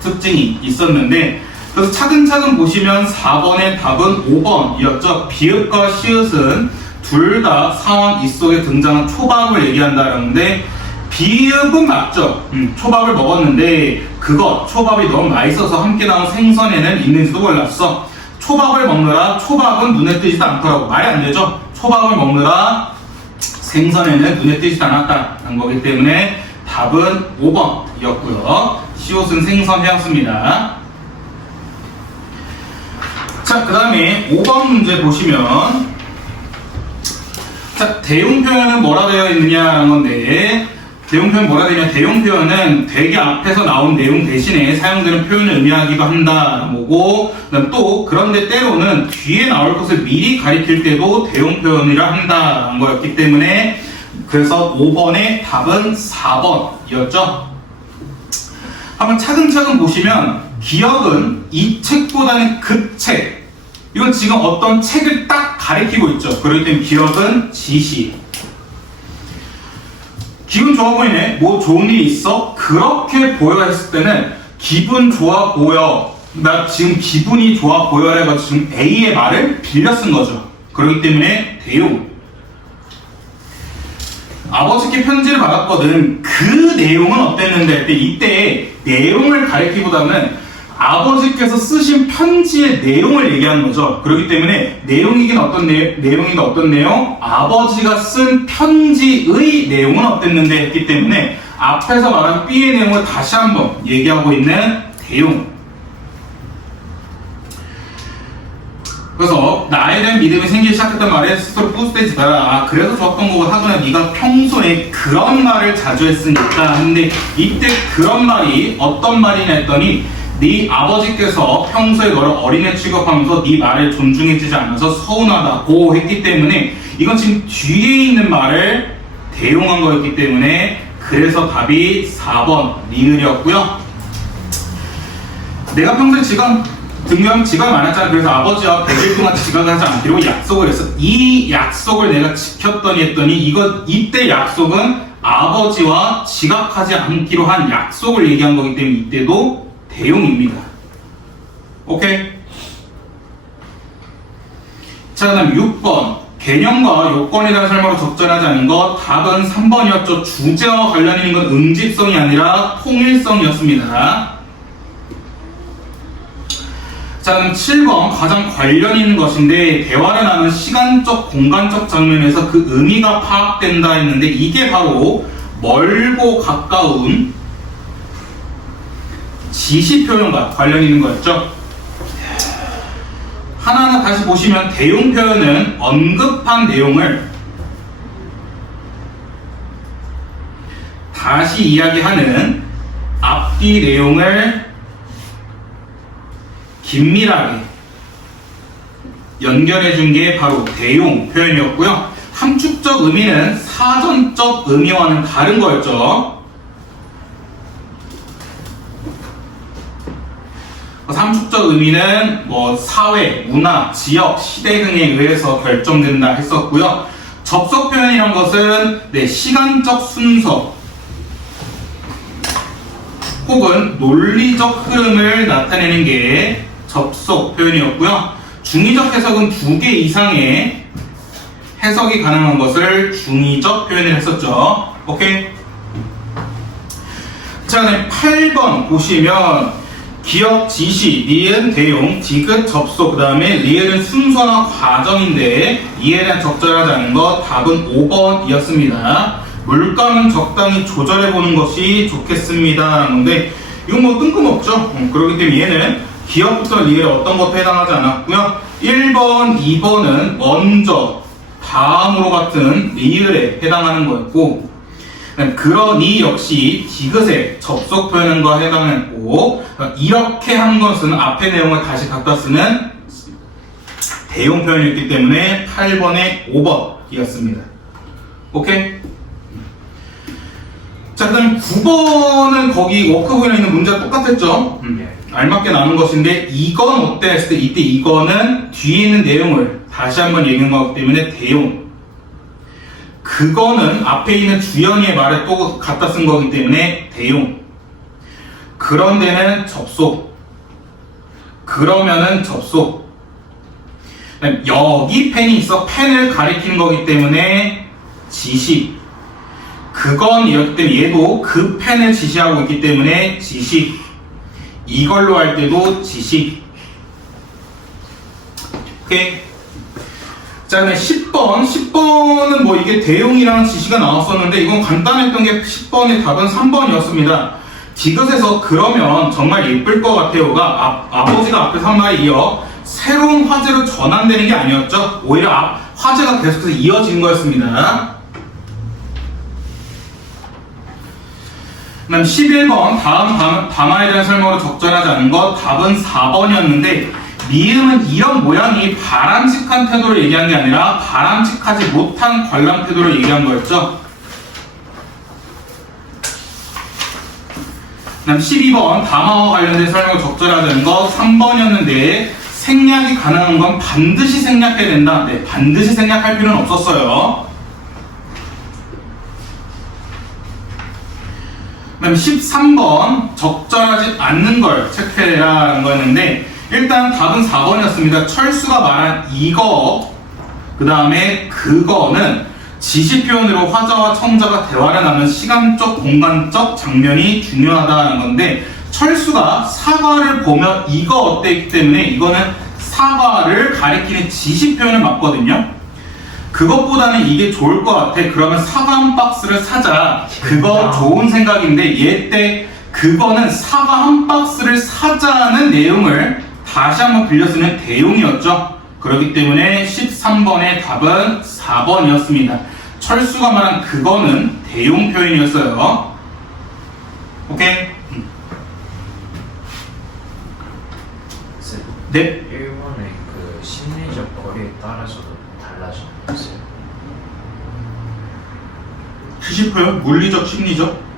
특징이 있었는데 그래서 차근차근 보시면 4번의 답은 5번이었죠. 비읍과 시읒은 둘 다 상황 이속에 등장한 초밥을 얘기한다는데 비읍은 맞죠. 초밥을 먹었는데 그것 초밥이 너무 맛있어서 함께 나온 생선에는 있는지도 몰랐어. 초밥을 먹느라 초밥은 눈에 띄지도 않더라고. 말이 안 되죠. 초밥을 먹느라 생선에는 눈에 띄지도 않았다는 거기 때문에 답은 5번이었고요. 시옷은 생선 해왔습니다. 자, 그 다음에 5번 문제 보시면 자, 대용 표현은 뭐라 되어 있느냐라는 건데 대용 표현 뭐라 되냐? 대용 표현은 되게 앞에서 나온 내용 대신에 사용되는 표현을 의미하기도 한다는 거고 그다음 또 그런데 때로는 뒤에 나올 것을 미리 가리킬 때도 대용 표현이라 한다는 거였기 때문에 그래서 5번의 답은 4번이었죠. 한번 차근차근 보시면 기억은 이 책보다는 그 책 이건 지금 어떤 책을 딱 가리키고 있죠. 그렇기 때문에 기억은 지시 기분 좋아 보이네. 뭐 좋은 일이 있어? 그렇게 보여 했을 때는 기분 좋아 보여. 나 지금 기분이 좋아 보여 해가지고 지금 A의 말을 빌려 쓴 거죠. 그렇기 때문에 대용. 아버지께 편지를 받았거든. 그 내용은 어땠는데 할 때 이때 내용을 가리키기보다는 아버지께서 쓰신 편지의 내용을 얘기하는 거죠. 그렇기 때문에 내용이긴 어떤 내용이긴 어떤 내용? 아버지가 쓴 편지의 내용은 어땠는데 했기 때문에 앞에서 말한 B의 내용을 다시 한번 얘기하고 있는 대용. 그래서 나에 대한 믿음이 생기기 시작했단 말에 스스로 뿌듯해지 마라. 아, 그래서 좋았던 거고 하거나 네가 평소에 그런 말을 자주 했으니까. 근데 이때 그런 말이 어떤 말이냐 했더니 네 아버지께서 평소에 너를 어린애 취급하면서 네 말을 존중해주지 않아서 서운하다고 했기 때문에 이건 지금 뒤에 있는 말을 대용한 거였기 때문에 그래서 답이 4번 리을이었고요. 내가 평소에 지각 많았잖아. 그래서 아버지와 100일 동안 지각하지 않기로 약속을 했어. 이 약속을 내가 지켰더니 했더니 이때 약속은 아버지와 지각하지 않기로 한 약속을 얘기한 거기 때문에 이때도 대용입니다. 오케이? 자, 그 다음 6번 개념과 요건에 대한 설명으로 적절하지 않은 것 답은 3번이었죠. 주제와 관련 있는 건 응집성이 아니라 통일성이었습니다. 자, 그럼 7번 가장 관련 있는 것인데 대화를 나누는 시간적 공간적 장면에서 그 의미가 파악된다 했는데 이게 바로 멀고 가까운 지시 표현과 관련 있는 거였죠. 하나하나 다시 보시면 대용 표현은 언급한 내용을 다시 이야기하는 앞뒤 내용을 긴밀하게 연결해 준 게 바로 대용 표현이었고요. 함축적 의미는 사전적 의미와는 다른 거였죠. 삼축적 의미는 뭐 사회, 문화, 지역, 시대 등에 의해서 결정된다 했었고요. 접속 표현이란 것은 시간적 순서 혹은 논리적 흐름을 나타내는 게 접속 표현이었고요. 중의적 해석은 2개 이상의 해석이 가능한 것을 중의적 표현을 했었죠. 오케이? 자, 그다음에 8번 보시면 기억, 지시, 니은, 대용, 디귿, 접속, 그 다음에 리을은 순서나 과정인데 이에 대한 적절하지 않은 것 답은 5번이었습니다. 물감은 적당히 조절해보는 것이 좋겠습니다. 근데 이건 뭐 뜬금없죠. 그렇기 때문에 얘는 기억부터 리을에 어떤 것도 해당하지 않았고요. 1번, 2번은 먼저, 다음으로 같은 리을에 해당하는 거였고, 그러니 역시 디귿의 접속 표현과 해당했고, 이렇게 한 것은 앞의 내용을 다시 갖다 쓰는 대용 표현이었기 때문에 8번에 5번이었습니다. 오케이? 자, 그 다음에 9번은 거기 워크북에 있는 문제가 똑같았죠? 알맞게 나눈 것인데, 이건 어때? 했을 때, 이때 이거는 뒤에 있는 내용을 다시 한번 얘기한 거기 때문에 대용. 그거는 앞에 있는 주연이의 말을 또 갖다 쓴 거기 때문에 대용. 그런 데는 접속. 그러면은 접속. 여기 펜이 있어. 펜을 가리키는 거기 때문에 지시. 그건 이렇기 때문에 얘도 그 펜을 지시하고 있기 때문에 지시. 이걸로 할 때도 지시. 오케이. 자, 그다음에 10번. 10번은 뭐 이게 대용이랑 지시가 나왔었는데 이건 간단했던 게 10번의 답은 3번이었습니다. 디귿에서 그러면 정말 예쁠 것 같아요가 아버지가 앞에서 한 말에 이어 새로운 화제로 전환되는 게 아니었죠. 오히려 화제가 계속해서 이어지는 거였습니다. 그 다음 11번 다음 단어에 대한 설명으로 적절하지 않은 것 답은 4번이었는데 미음은 이런 모양이 바람직한 태도를 얘기한 게 아니라 바람직하지 못한 관람 태도를 얘기한 거였죠. 그 다음 12번 담화와 관련된 설명을 적절하지 않은 것 3번이었는데 생략이 가능한 건 반드시 생략해야 된다. 네, 반드시 생략할 필요는 없었어요. 그 다음 13번 적절하지 않는 걸 체크해라는 거였는데 일단 답은 4번이었습니다. 철수가 말한 이거 그 다음에 그거는 지시 표현으로 화자와 청자가 대화를 나누는 시간적 공간적 장면이 중요하다는 건데 철수가 사과를 보며 이거 어때있기 때문에 이거는 사과를 가리키는 지시 표현을 맞거든요. 그것보다는 이게 좋을 것 같아. 그러면 사과 한 박스를 사자. 그거 좋은 생각인데 얘 때 그거는 사과 한 박스를 사자는 내용을 다시 한번 빌려 쓰는 대용이었죠. 그렇기 때문에 13번의 답은 4번이었습니다. 철수가 말한 그거는 대용 표현이었어요. 오케이? 네. 일본의 그 심리적 거리에 따라서도 달라졌어요. 싶어요? 물리적, 심리적?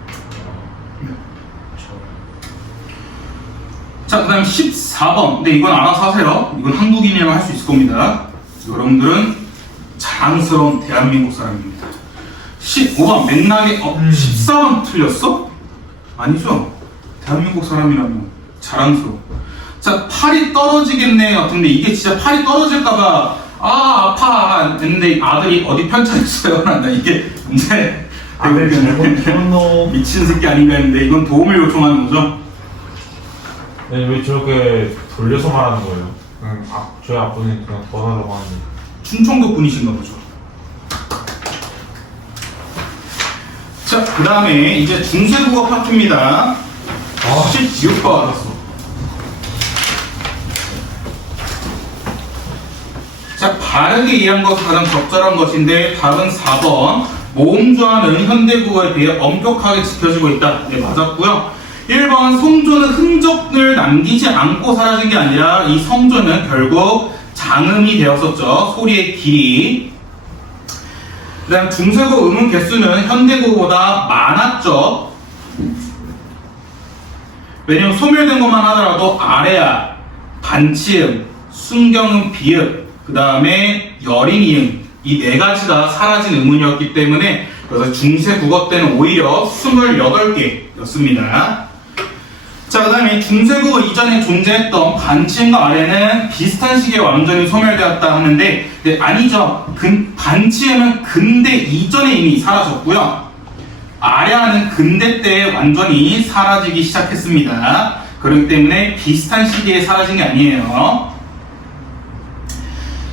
자, 그 다음 14번. 근데 이건 알아서 하세요. 이건 한국인이라면 할 수 있을 겁니다. 여러분들은 자랑스러운 대한민국 사람입니다. 15번. 맥락에, 14번 틀렸어? 아니죠? 대한민국 사람이라면 자랑스러워. 자, 팔이 떨어지겠네 같은데 이게 진짜 팔이 떨어질까봐 아파 했는데 아들이 어디 편찮았어요? 나 이게 문제. 아들 잘못 키웠노. 미친 새끼 아닌가 했는데 이건 도움을 요청하는 거죠? 네, 왜 저렇게 돌려서 말하는 거예요? 저희 아버지는 그냥 떠나라고 하는데. 충청도 분이신가 보죠. 자, 그 다음에 이제 중세국어 파트입니다. 16번. 자, 바르게 이해한 것은 가장 적절한 것인데 답은 4번. 모음조화는 현대국어에 비해 엄격하게 지켜지고 있다. 네, 맞았고요. 1번 성조는 흔적을 남기지 않고 사라진 게 아니라 이 성조는 결국 장음이 되었었죠. 소리의 길이. 그 다음 중세국어 음운 개수는 현대국어보다 많았죠. 왜냐면 소멸된 것만 하더라도 아래야, 반치음, 순경음 비읍, 그 다음에 여린 이음 이 네 가지가 사라진 음운이었기 때문에 그래서 중세 국어 때는 오히려 28개였습니다. 자, 그 다음에 중세국어 이전에 존재했던 반치음과 아래는 비슷한 시기에 완전히 소멸되었다 하는데 아니죠. 반치음은 근대 이전에 이미 사라졌고요. 아래하는 근대 때 완전히 사라지기 시작했습니다. 그렇기 때문에 비슷한 시기에 사라진 게 아니에요.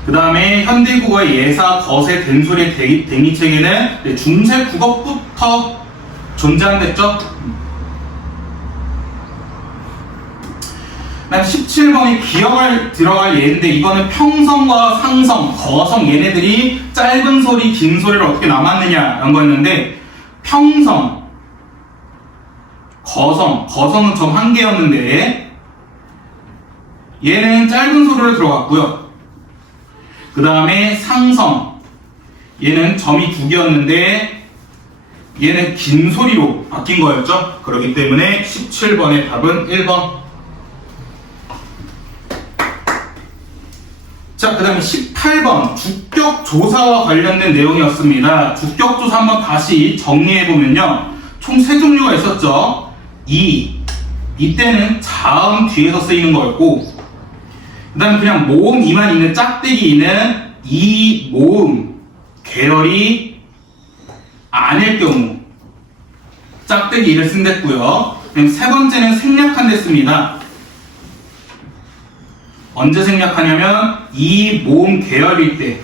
그 다음에 현대국어의 예사, 거세, 된소리의 대미체계는 중세국어부터 존재한댔죠. 그 다음 17번이 기억을 들어갈 예인데 이거는 평성과 상성, 거성 얘네들이 짧은 소리, 긴 소리를 어떻게 남았느냐라는 거였는데 평성, 거성은 점 한 개였는데 얘는 짧은 소리로 들어갔고요. 그 다음에 상성, 얘는 점이 두 개였는데 얘는 긴 소리로 바뀐 거였죠. 그렇기 때문에 17번의 답은 1번. 자, 그 다음에 18번 주격조사와 관련된 내용이었습니다. 주격조사 한번 다시 정리해보면요. 총 3종류가 있었죠. 이때는 자음 뒤에서 쓰이는 거였고 그 다음에 그냥 모음 이만 있는 짝대기 이는 이 모음 계열이 아닐 경우 짝대기 이를 쓴댔고요. 세 번째는 생략한 데 씁니다. 언제 생략하냐면 이 모음 계열일 때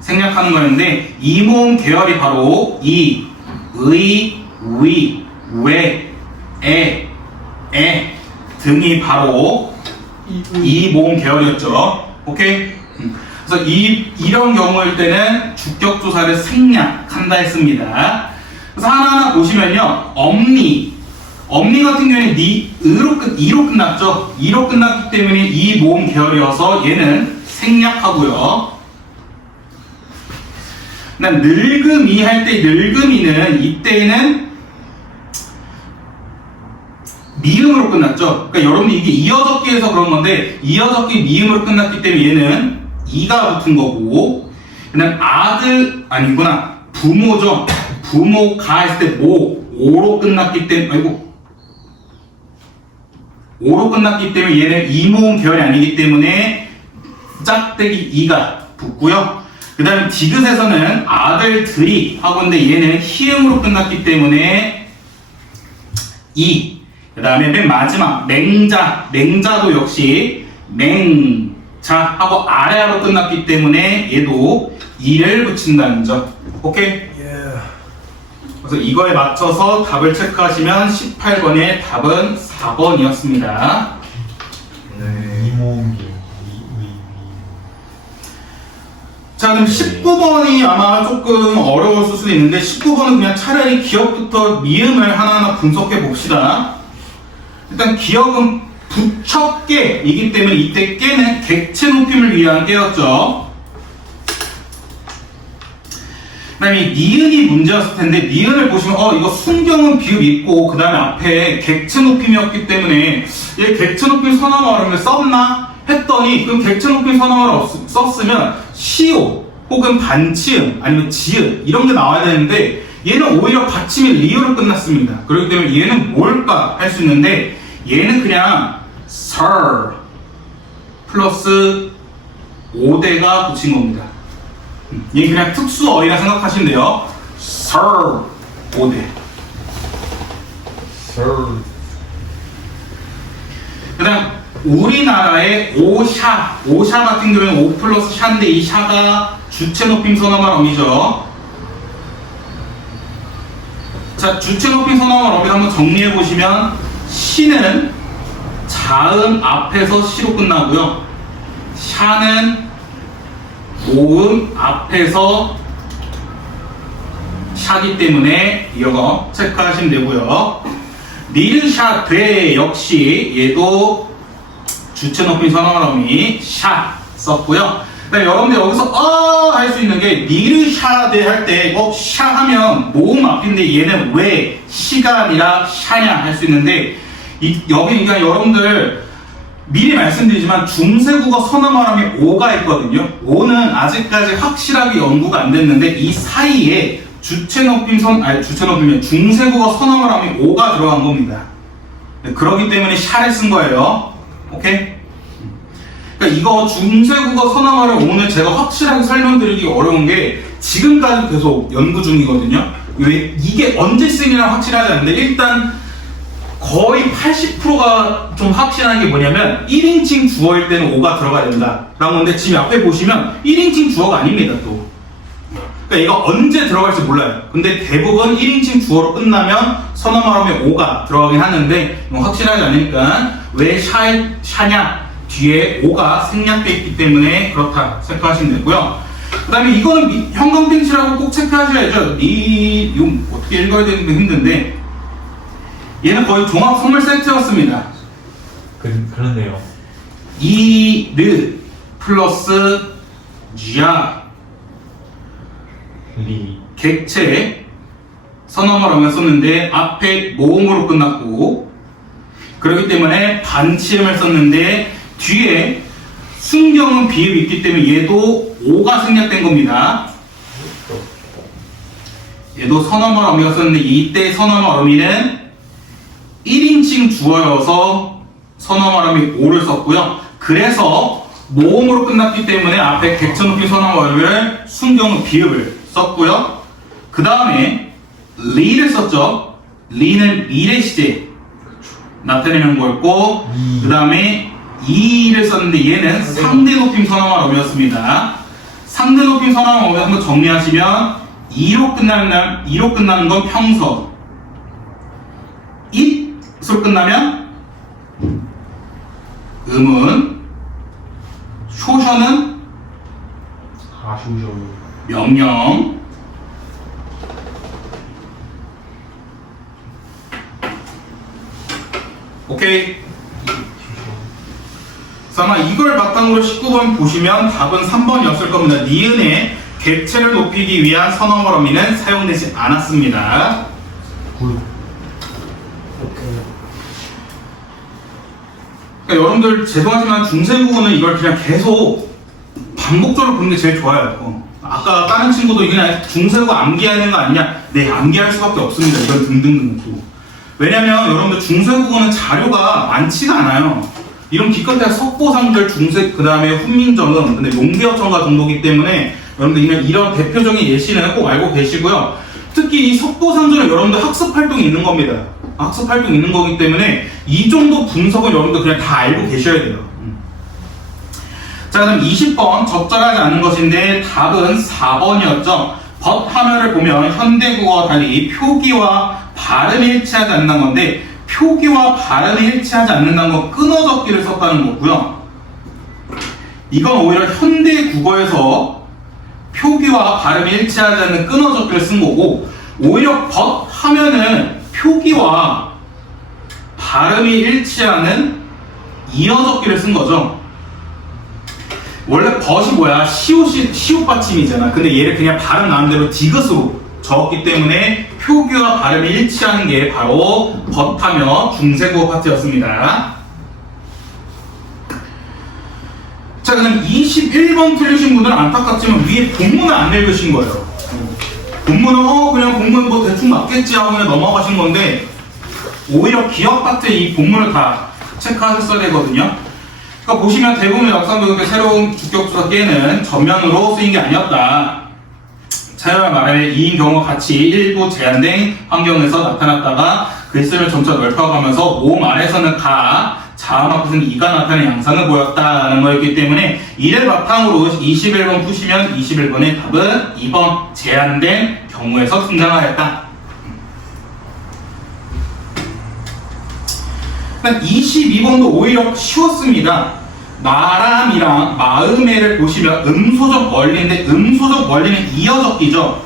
생략하는 거였는데 이 모음 계열이 바로 이, 의, 위, 왜, 에 등이 바로 이 모음 계열이었죠. 오케이? 그래서 이런 경우일 때는 주격조사를 생략한다 했습니다. 그래서 하나하나 보시면요. 엄니 같은 경우에는 이로 끝났죠. 이로 끝났기 때문에 이 모음 계열이어서 얘는 생략하고요. 그다음 늙음이 할 때 늙음이는 이때는 미음으로 끝났죠. 그러니까 여러분들 이게 이어적기에서 그런 건데 이어적기 미음으로 끝났기 때문에 얘는 이가 붙은 거고 그다음 아들 아니구나 부모죠. 부모가 했을 때 오로 끝났기 때문에 오로 끝났기 때문에 얘는 이모음 계열이 아니기 때문에 짝대기 이가 붙고요. 그 다음에 디귿에서는 아들들이 하고 있는데 얘는 히음으로 끝났기 때문에 이. 그 다음에 맨 마지막 맹자도 역시 맹자 하고 아래로 끝났기 때문에 얘도 이를 붙인다는 점. 오케이? 그래서 이거에 맞춰서 답을 체크하시면 18번의 답은 4번이었습니다. 이모음기. 자, 그럼 19번이 아마 조금 어려웠을 수도 있는데 19번은 그냥 차라리 기억부터 미음을 하나하나 분석해 봅시다. 일단 기억은 부척깨이기 때문에 이때 깨는 객체 높임을 위한 깨였죠. 그 다음에 니은이 문제였을 텐데 니은을 보시면 이거 순경은 비읍 있고 그 다음에 앞에 객체 높임이었기 때문에 얘 객체 높임 선언어를 썼나? 했더니 그럼 객체 높임 선언어를 썼으면 시오 혹은 반치음 아니면 지읒 이런 게 나와야 되는데 얘는 오히려 받침이 리오로 끝났습니다. 그렇기 때문에 얘는 뭘까 할 수 있는데 얘는 그냥 sir 플러스 5대가 붙인 겁니다. 얘 그냥 특수어이라 생각하시면 돼요. sir 5대. 그 다음 우리나라의 오샤 같은 경우에는 5 플러스 샤인데 이 샤가 주체 높임 선어말 어미죠. 자, 주체 높임 선어말 어미 한번 정리해 보시면 시는 자음 앞에서 시로 끝나고요. 샤는 모음 앞에서 샤기 때문에 이거 체크하시면 되고요. 니르샤 돼 역시 얘도 주체 높임 선어음이 샤 썼고요. 여러분들 여기서 할 수 있는 게 니르샤 돼 할 때 샤 하면 모음 앞인데 얘는 왜 시가 아니라 샤냐 할 수 있는데 여기 그러니까 여러분들 미리 말씀드리지만 중세국어 선어말음이 5가 있거든요. 5는 아직까지 확실하게 연구가 안 됐는데 이 사이에 중세국어 선어말음이 5가 들어간 겁니다. 네, 그렇기 때문에 샤를 쓴 거예요. 오케이? 그러니까 이거 중세국어 선어말을 오늘 제가 확실하게 설명드리기 어려운 게 지금까지 계속 연구 중이거든요. 왜 이게 언제 쓰이냐 확실하지 않은데 일단 거의 80%가 좀 확실한 게 뭐냐면 1인칭 주어일 때는 5가 들어가야 된다 라는 건데 지금 앞에 보시면 1인칭 주어가 아닙니다 또. 그러니까 이거 언제 들어갈지 몰라요. 근데 대부분 1인칭 주어로 끝나면 선어말음에 5가 들어가긴 하는데 확실하지 않으니까 왜 샤냐 뒤에 5가 생략되어 있기 때문에 그렇다 생각하시면 되고요. 그 다음에 이거는 형광펜치라고 꼭 체크하셔야죠. 이거 어떻게 읽어야 되는데 힘든데 얘는 거의 종합 선물 세트였습니다. 그렇네요. 이르 플러스 쥐야 리. 객체 선어말음을 썼는데 앞에 모음으로 끝났고 그렇기 때문에 반치음을 썼는데 뒤에 순경은 비읍이 있기 때문에 얘도 5가 생략된 겁니다. 얘도 선어말 어미가 썼는데 이때 선어말 어미는 1인칭 주어여서 선어말 어미 5를 썼고요. 그래서 모음으로 끝났기 때문에 앞에 객체 높임 선어말 어미를 순경은 비읍을 썼고요. 그 다음에 리를 썼죠. 리는 미래 시제 나타내는 거였고 그 다음에 이를 썼는데 얘는 상대 높임 선어말 어미였습니다. 상대 높임 선어말 어미 한번 정리하시면 2로 끝나는 건 평서, it으로 끝나면 음은, 쇼셔는 아쉬우셔. 명령, 오케이. 아마 이걸 바탕으로 19번 보시면 답은 3번이었을 겁니다. 니은의 객체를 높이기 위한 선어말 어미는 사용되지 않았습니다. 그러니까 여러분들 죄송하지만 중세국어는 이걸 그냥 계속 반복적으로 보는 게 제일 좋아요. 아까 다른 친구도 그냥 중세국어 암기하는 거 아니냐? 네, 암기할 수밖에 없습니다. 이건 등등등 또. 왜냐면 여러분들 중세국어는 자료가 많지가 않아요. 이런 기껏해야 석고상절, 중세, 그 다음에 훈민정음, 근데 용계어천가 정도기 때문에 여러분들 그냥 이런 대표적인 예시는 꼭 알고 계시고요. 특히 이 석고상절은 여러분들 학습활동이 있는 겁니다. 학습활동이 있는 거기 때문에 이 정도 분석은 여러분들 그냥 다 알고 계셔야 돼요. 자, 그럼 20번 적절하지 않은 것인데 답은 4번이었죠. but 하면을 보면 현대국어와 달리 표기와 발음이 일치하지 않는 건데 표기와 발음이 일치하지 않는다는 건 끊어적기를 썼다는 거고요. 이건 오히려 현대 국어에서 표기와 발음이 일치하지 않는 끊어적기를 쓴 거고 오히려 but 하면은 표기와 발음이 일치하는 이어적기를 쓴 거죠. 원래 but이 뭐야? 시옷 받침이잖아. 근데 얘를 그냥 발음 나는 대로 디귿으로 적었기 때문에 표기와 발음이 일치하는 게 바로 but-하며 중세국어 파트였습니다. 자, 그럼 21번 틀리신 분들은 안타깝지만 위에 본문을 안 읽으신 거예요. 본문은 그냥 본문 뭐 대충 맞겠지 하고 그냥 넘어가신 건데 오히려 기억 파트에 이 본문을 다 체크하셨어야 되거든요. 그러니까 보시면 대부분 역삼교육의 새로운 주격수사 깨는 전면으로 쓰인 게 아니었다. 차이와 말의 이인 경우가 같이 일부 제한된 환경에서 나타났다가 글쓰를 점차 넓혀가면서 몸 아래서는 가, 자음 앞에서는 이가 나타나는 양상을 보였다는 거였기 때문에 이를 바탕으로 21번 푸시면 21번의 답은 2번 제한된 경우에서 등장하였다. 22번도 오히려 쉬웠습니다. 마람이랑 마음에를 보시면 음소적 원리인데 음소적 원리는 이어적기죠.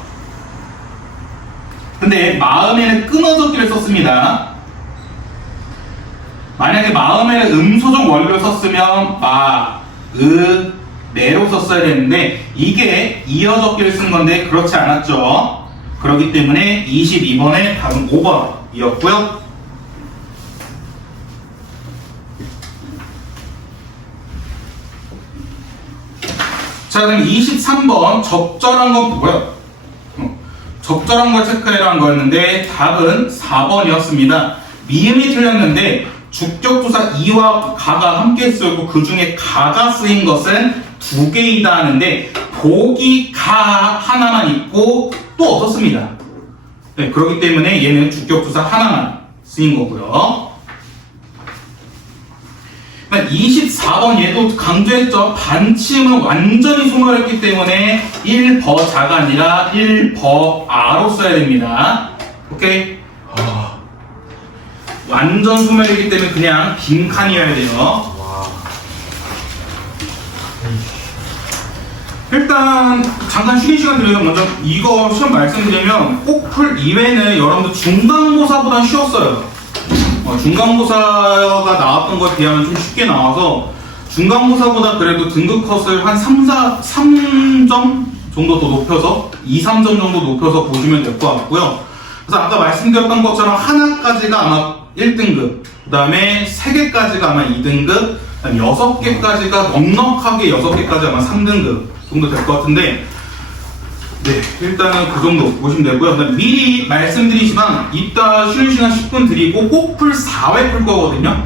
근데 마음에는 끊어적기를 썼습니다. 만약에 마음에는 음소적 원리로 썼으면 마, 으, 매로 썼어야 되는데 이게 이어적기를 쓴 건데 그렇지 않았죠. 그렇기 때문에 22번의 답은 5번이었고요. 자, 그럼 23번 적절한 건 뭐고요? 적절한 걸 체크해라는 거였는데 답은 4번이었습니다. 미음이 틀렸는데 주격조사 이와 가가 함께 쓰였고 그 중에 가가 쓰인 것은 2개이다 하는데 보기 가 하나만 있고 또 없었습니다. 네, 그렇기 때문에 얘는 주격조사 하나만 쓰인 거고요. 24번 얘도 강조했죠. 반침은 완전히 소멸했기 때문에 1버자가 아니라 1버아로 써야 됩니다. 오케이? 완전 소멸이기 때문에 그냥 빈칸이어야 돼요. 일단 잠깐 쉬는 시간 드려서 먼저 이거 시험 말씀드리면 꼭 풀 이외는 여러분들 중간고사보다 쉬웠어요. 중간고사가 나왔던 것에 비하면 좀 쉽게 나와서 중간고사보다 그래도 등급 컷을 한 3점 정도 더 높여서 2, 3점 정도 높여서 보시면 될 것 같고요. 그래서 아까 말씀드렸던 것처럼 하나까지가 아마 1등급, 그 다음에 3개까지가 아마 2등급, 6개까지가 넉넉하게 6개까지 아마 3등급 정도 될 것 같은데, 네, 일단은 그 정도 보시면 되고요. 미리 말씀드리지만 이따 쉬는 시간 10분 드리고 꼭 풀 4회 풀 거거든요.